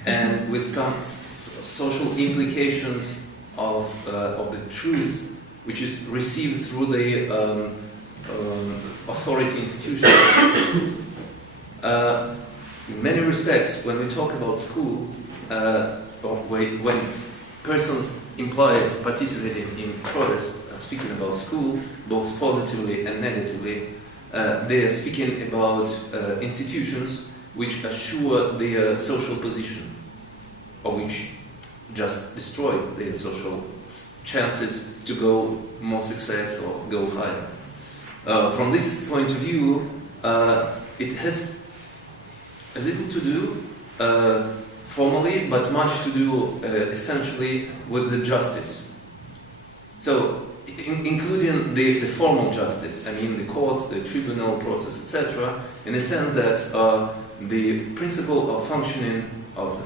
and with some social implications of the truth, which is received through the authority institutions. In many respects, when we talk about school, or when persons participating in protest are speaking about school, both positively and negatively, they are speaking about institutions which assure their social position, or which just destroy their social chances to go more success or go higher. From this point of view, it has a little to do formally, but much to do essentially with the justice. So, including the formal justice, I mean the court, the tribunal process, etc., in the sense that the principle of functioning of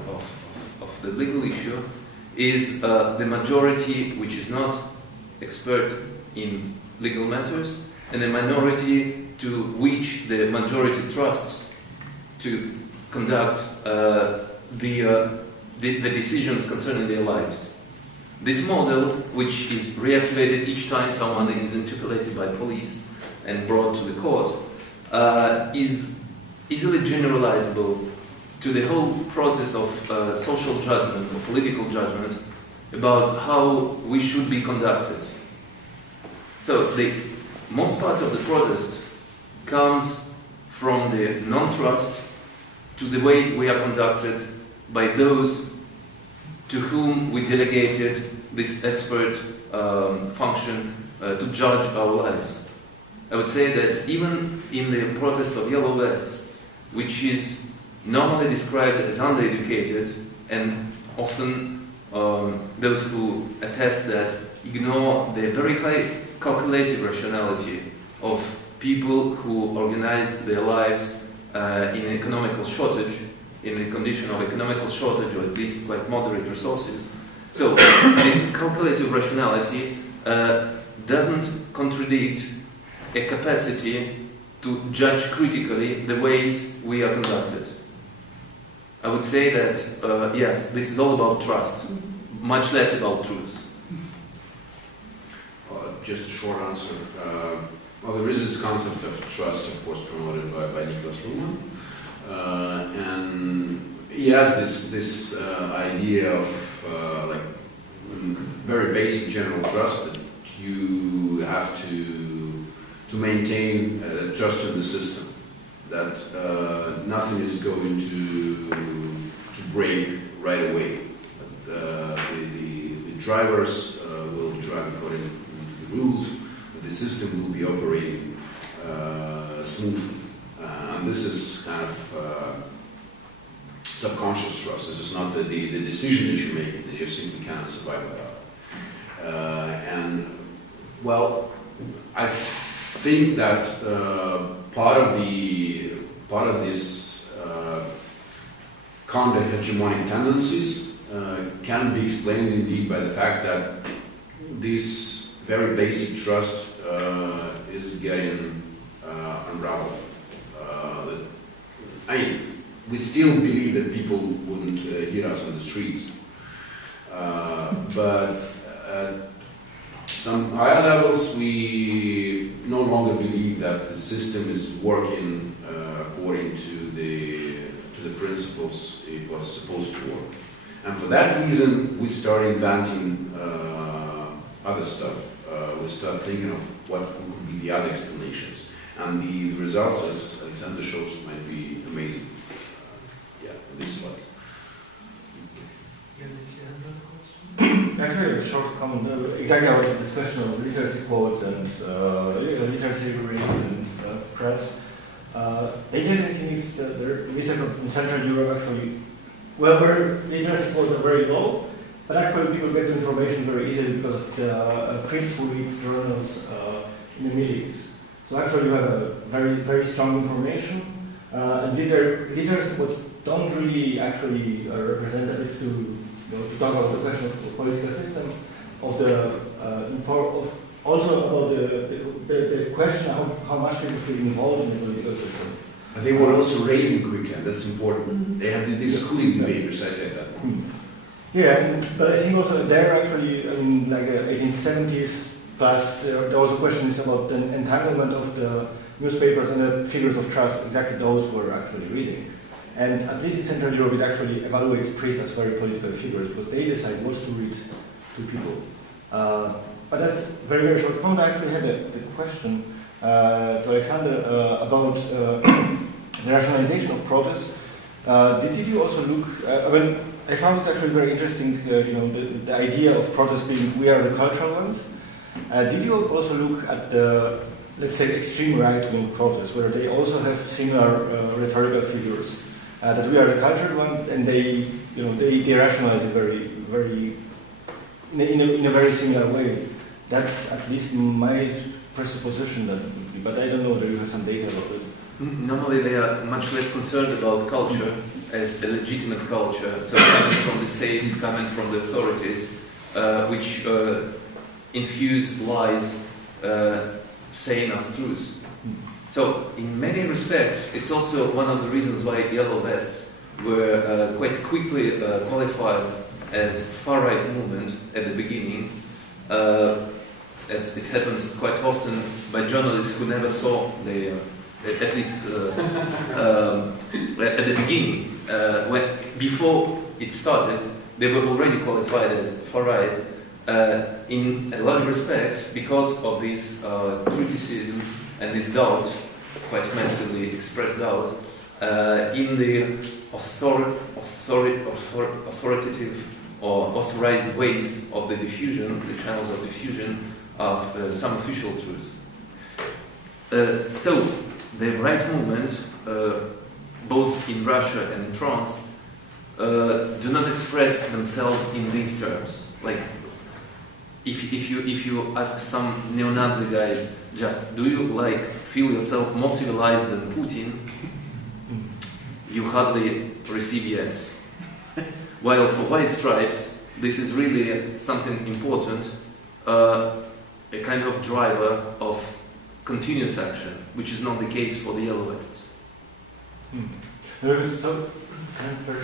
the legal issue is the majority which is not expert in legal matters, and the minority to which the majority trusts to conduct the decisions concerning their lives. This model, which is reactivated each time someone is interpellated by police and brought to the court, is easily generalizable to the whole process of social judgment or political judgment about how we should be conducted. So the most part of the protest comes from the non-trust to the way we are conducted by those to whom we delegated this expert function to judge our lives. I would say that even in the protest of Yellow Vests, which is normally described as undereducated, and often those who attest that ignore the very high calculated rationality of people who organize their lives in economical shortage, in the condition of economical shortage, or at least quite moderate resources. So this calculative rationality doesn't contradict a capacity to judge critically the ways we are conducted. I would say that, yes, this is all about trust, much less about truth. Just a short answer. Well, there is this concept of trust, of course, promoted by Niklas Luhmann. And he has this idea of like very basic general trust, that you have to maintain trust in the system, that nothing is going to break right away. The drivers will drive according to the rules, but the system will be operating smoothly. And this is kind of subconscious trust. This is not the decision that you make, that you simply cannot survive without. And, well, I think that part of this counter-hegemonic tendencies can be explained indeed by the fact that this very basic trust is getting unraveled. I mean, we still believe that people wouldn't hear us on the streets, but at some higher levels, we no longer believe that the system is working according to the principles it was supposed to work. And for that reason, we start inventing other stuff. We start thinking of what could be the other explanations. And the results, as Alexander shows, might be amazing. Yeah, on these slides. Yeah, did you have another question? actually a short comment exactly about this question of literacy quotes and literacy readings and press. The interesting thing is that in Central Europe actually, well, where literacy quotes are very low, but actually people get information very easily because of the priests who read journals in the meetings. So actually you have a very, very strong information, and literacy quotes don't really actually representative to talk about the question of the political system, also about the question how much people feel involved in the political system. But they were also raising quickly, that's important. They have this cooling debate precisely like that. Yeah, but I think also there actually, I mean, like 1870s plus, there was questions about the entanglement of the newspapers and the figures of trust, exactly those who were actually reading. And at least in Central Europe, it actually evaluates priests as very political figures because they decide what to read to people. But that's very, very short comment. I actually had the question to Alexander about the rationalization of protest. Did you also look, I found it actually very interesting, the idea of protest being we are the cultural ones. Did you also look at the, let's say, extreme right-wing protests, where they also have similar rhetorical figures, that we are the cultured ones, and they rationalize it very, very, in a very similar way. That's at least my presupposition that it would be, but I don't know whether you have some data about it. Normally they are much less concerned about culture as a legitimate culture, so coming from the state, coming from the authorities, which infuse lies, saying as truths. So in many respects, it's also one of the reasons why Yellow Vests were quite quickly qualified as far-right movement at the beginning, as it happens quite often by journalists who never saw the, at least at the beginning, before it started, they were already qualified as far-right in a large respect because of this criticism and this doubt, quite massively expressed doubt, in the authoritative or authorized ways of the diffusion, the channels of diffusion of some official truths. So the right movement, both in Russia and in France, do not express themselves in these terms. Like, if you ask some neo-Nazi guy, just do you feel yourself more civilized than Putin, you hardly receive yes. While for White Stripes, this is really something important, a kind of driver of continuous action, which is not the case for the Yellow Vests. So, very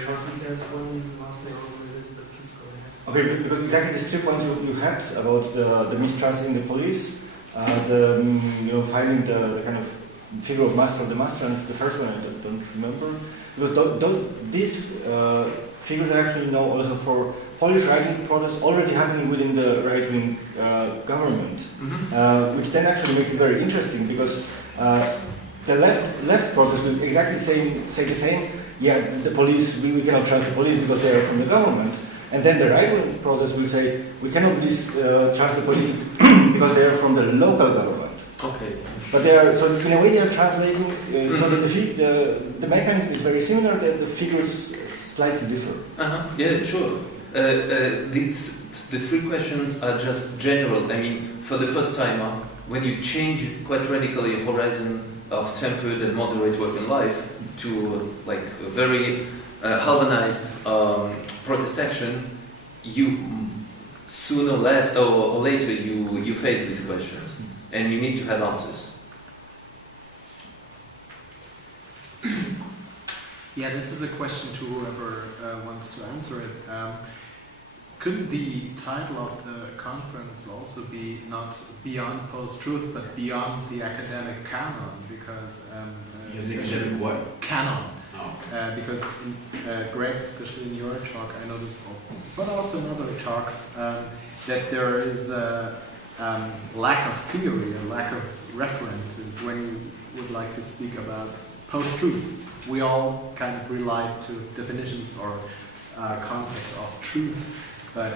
shortly, There's one last thing on this, but please go ahead. okay, because exactly these 3 points you had about the mistrust in the police, finding the kind of figure of master of the master, and the first one I don't remember. Because these figures are actually now also for Polish right-wing protests already happening within the right-wing government, which then actually makes it very interesting because the left protest will exactly say the same. Yeah, the police, we cannot trust the police because they are from the government. And then the right-wing protest will say, we cannot trust the police because they are from the local government. Okay. But they are, so in a way they are translating, so that the mechanism is very similar, the figures slightly differ. Yeah, sure. The 3 questions are just general. I mean, for the first timer, when you change quite radically horizon of tempered and moderate working life to a very galvanized protest action, you sooner or less or later you face these questions, and you need to have answers. Yeah, this is a question to whoever wants to answer it. Couldn't the title of the conference also be not beyond post-truth, but beyond the academic canon? Because canon. Oh. Because Greg, especially in your talk, I noticed, but also in other talks, that there is a lack of theory, a lack of references when you would like to speak about post-truth. We all kind of rely to definitions or concepts of truth. But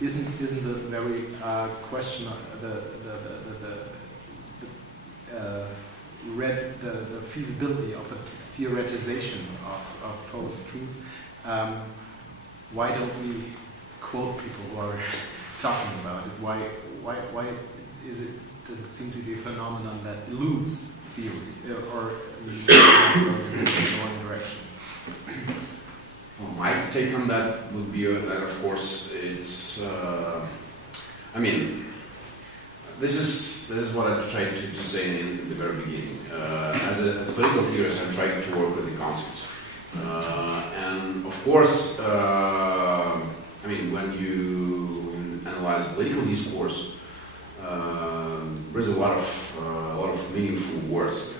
isn't the very question of the feasibility of a theoretization of post-truth? Why don't we quote people who are talking about it? Why does it seem to be a phenomenon that eludes theory or in one direction? Well, my take on that would be that, of course, it's. I mean, this is what I tried to say in the very beginning. As a political theorist, I'm trying to work with the concepts, and of course, I mean, when you analyze political discourse, there's a lot of meaningful words.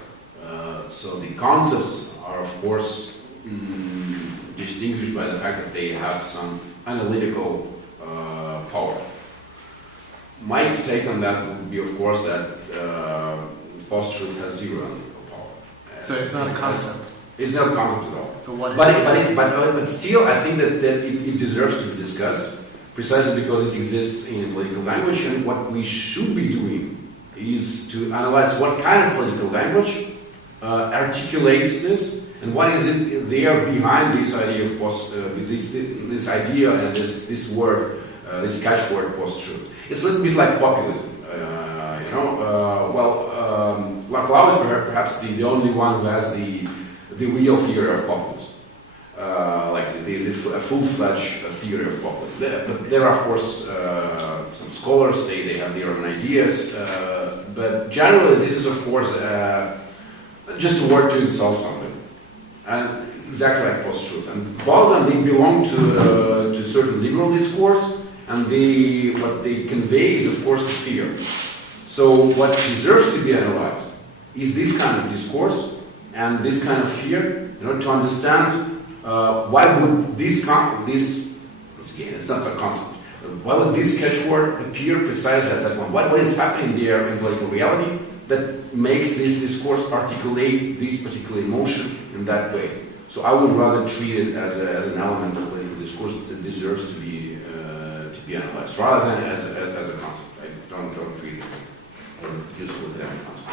So the concepts are, of course, distinguished by the fact that they have some analytical power. My take on that would be, of course, that post-truth has zero analytical power. So it's not a concept. It's not a concept at all. So what? But still, I think that it deserves to be discussed, precisely because it exists in political language. And what we should be doing is to analyze what kind of political language articulates this, and what is it there behind this idea of this idea and this word, this catchword post-truth. It's a little bit like populism, Laclau is perhaps the only one who has the real theory of populism, like a full-fledged theory of populism. But there are, of course, some scholars. They have their own ideas, but generally, this is, of course, just a word to insult something. And exactly like post-truth. And both of them, they belong to certain liberal discourse, and what they convey is, of course, fear. So what deserves to be analyzed is this kind of discourse and this kind of fear, in order to understand why would this again, it's not a concept. Why would this catchword appear precisely at that one? What is happening there in political reality that makes this discourse articulate this particular emotion in that way? So I would rather treat it as an element of political discourse that deserves to be analyzed, rather than as a concept. I don't treat it as useful to have a concept.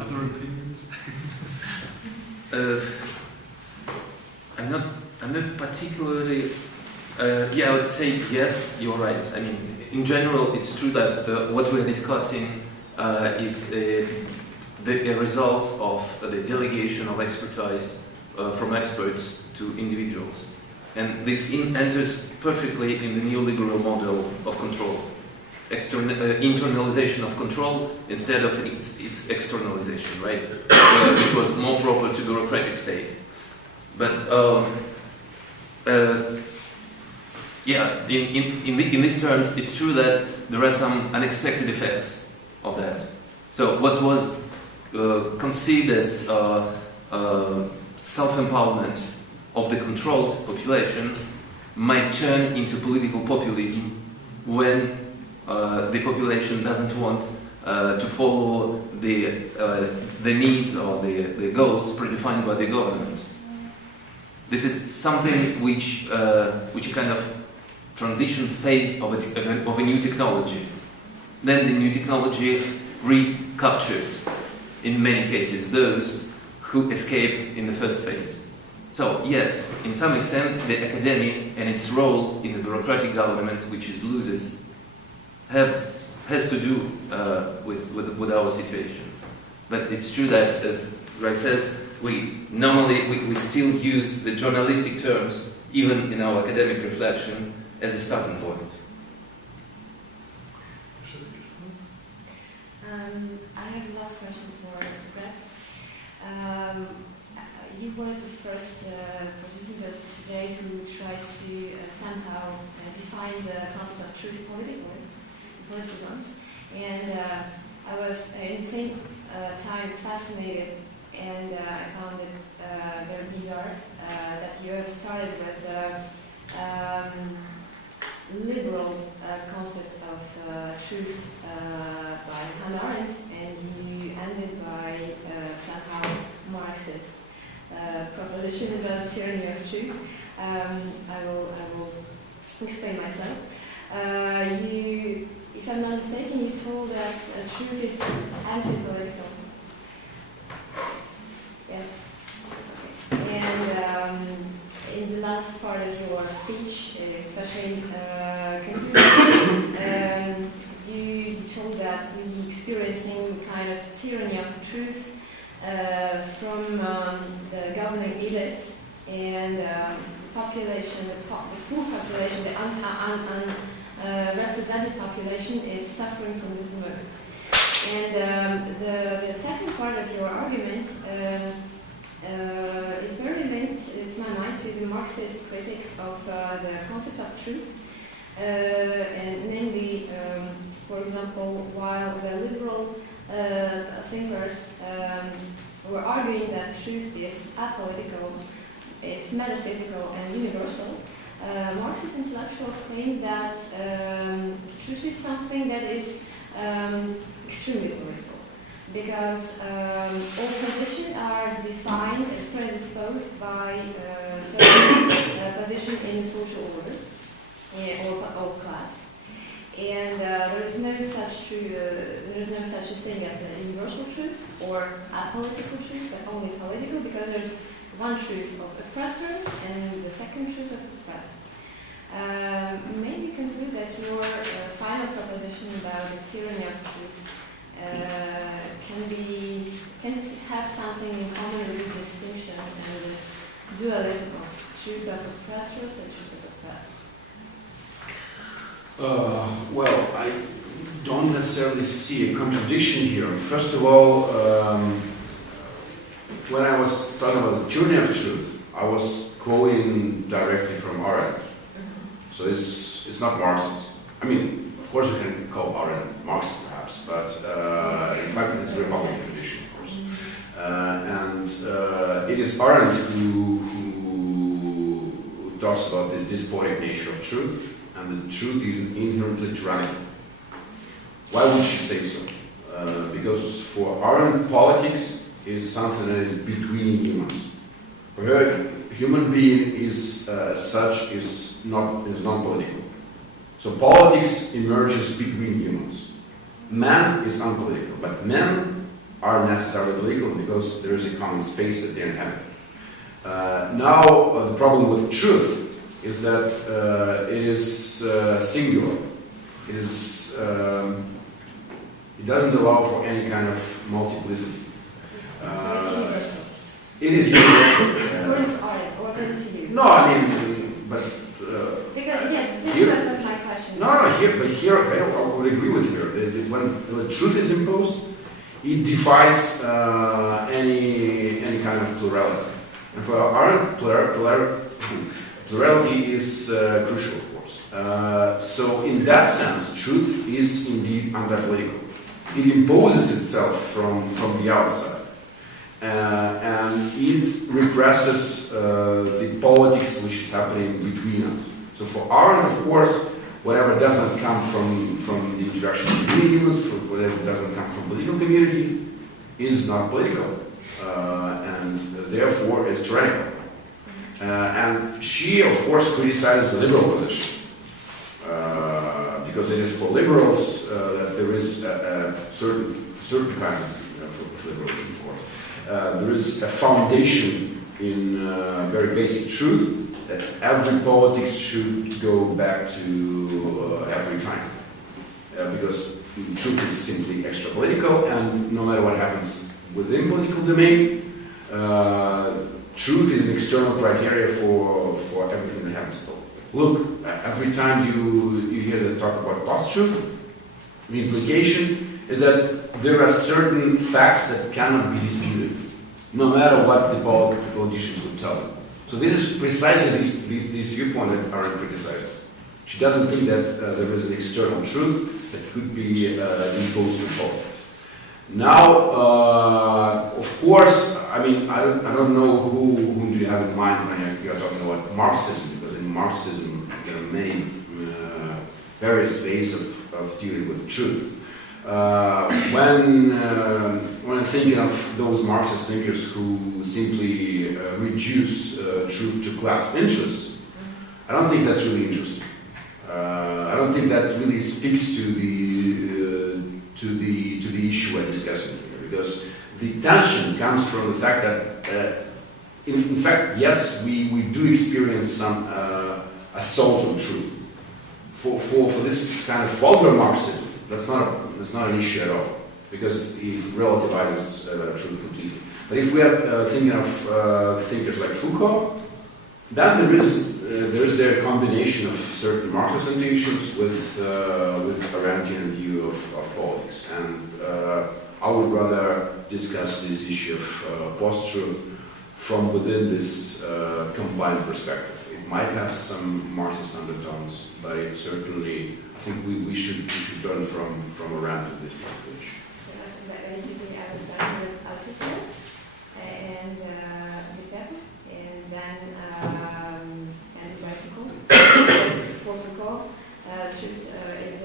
Other opinions? I'm not particularly. I would say yes. You're right. I mean, in general, it's true that what we're discussing is a result of the delegation of expertise from experts to individuals, and this enters perfectly in the neoliberal model of control. Internalization of control instead of its externalization, right? Which was more proper to bureaucratic state. But in these terms, it's true that there are some unexpected effects of that. So what was conceived as self-empowerment of the controlled population might turn into political populism when the population doesn't want to follow the needs or the goals predefined by the government. This is something which kind of transition phase of a new technology. Then the new technology recaptures, in many cases, those who escape in the first phase. So yes, in some extent, the academy and its role in the bureaucratic government, which is loses, has to do with our situation. But it's true that, as Greg says, we still use the journalistic terms, even in our academic reflection, as a starting point. I have the last question for Greg. You were the first participant today who tried to somehow define the concept of truth politically, in political terms. And I was at the same time fascinated, and I found it very bizarre that you have started with liberal concept of truth by Hannah Arendt, and you ended by somehow Marxist proposition about tyranny of truth. I will explain myself. If I'm not mistaken, you told that truth is anti-political. Yes. Okay. And in the last part of your speech, especially you told that we experiencing kind of tyranny of the truth from the governing elites and the population, the poor population, the unrepresented population is suffering from the most. And the second part of your argument is very linked, to my mind, to the Marxist critics of the concept of truth. And namely, for example, while the liberal thinkers were arguing that truth is apolitical, it's metaphysical and universal, Marxist intellectuals claim that truth is something that is extremely political, because all positions are defined and predisposed by certain position in the social order or class, and there is no such a thing as a universal truth or apolitical truth, but only political, because there's one truth of oppressors and the second truth of oppressed. Maybe conclude that your final proposition about the tyranny of truth can have something in common with the distinction and this dualism of truth of oppressors and truth of oppressed. Well, I don't necessarily see a contradiction here. First of all, when I was talking about the tyranny of truth, I was quoting directly from Arendt. So it's not Marxist. I mean, of course you can call Arendt Marxist perhaps, but in fact it's a Republican tradition, of course. And it is Arendt who talks about this despotic nature of truth, and the truth is inherently tyrannical. Why would she say so? Because for Arendt, politics is something that is between humans. For her, human being is non-political. So politics emerges between humans. Man is unpolitical, but men are necessarily political because there is a common space that they inhabit. Now, the problem with truth is that it is singular. It is. It doesn't allow for any kind of multiplicity. It is universal. According to you. No, I mean, but. Because yes, this was my question. Here I would agree with her. When truth is imposed, it defies any kind of plurality. And for Arendt, plurality is crucial, of course. So in that sense, truth is indeed anti-political. It imposes itself from the outside. And it represses the politics which is happening between us. So for Arendt, of course, whatever doesn't come from the interaction between humans, whatever doesn't come from political community, is not political, and therefore is tyrannical. And she, of course, criticizes the liberal position, because it is for liberals that there is a certain kind of liberalism, of course. There is a foundation in very basic truth that every politics should go back to every time. Because truth is simply extra-political, and no matter what happens within political domain, truth is an external criteria for everything that happens. Look, every time you hear the talk about post-truth, the implication is that there are certain facts that cannot be disputed, no matter what the politicians would tell you. So this is precisely this viewpoint that Arendt criticizes. She doesn't think that there is an external truth that could be imposed to politics. Now, of course, I mean, I don't know whom do you have in mind when you are talking about Marxism, because in Marxism there are many various ways of dealing with truth. when thinking of those Marxist thinkers who simply reduce truth to class interests, I don't think that's really interesting. I don't think that really speaks to the issue we're discussing here, because the tension comes from the fact that, in fact, yes, we do experience some assault on truth. For this kind of vulgar Marxism, that's not an issue at all, because it relativizes truth completely. But if we are thinking of thinkers like Foucault, then there is their combination of certain Marxist issues with Arendtian view of politics, and I would rather discuss this issue of post-truth from within this combined perspective. It might have some Marxist undertones, but it certainly, I think we should learn from around this approach. Basically, I was starting with Althusser and Bikbov, and then Foucault. Because for Foucault, truth is a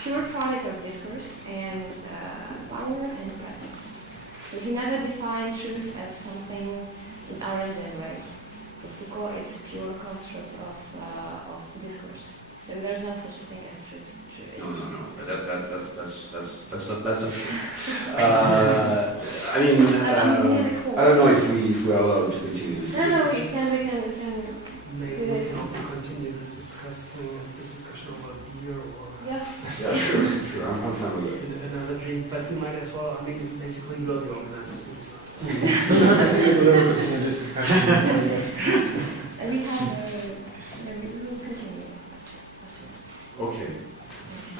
pure product of discourse and power and practice. So he never defined truth as something in Arendtian way. For Foucault, it's a pure construct of discourse. So there's no such a thing as truth. No. That's not true. I mean, I don't know if we are allowed to continue this. No, we can. Maybe we can also continue this discussion over a beer or Yeah, Sure, I'm fine with it. in another drink, but we might as well, I mean, basically go the organizers to decide. and we will continue. Okay,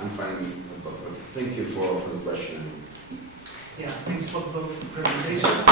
I'm fine with both. Thank you for the question. Yeah, thanks for both presentations.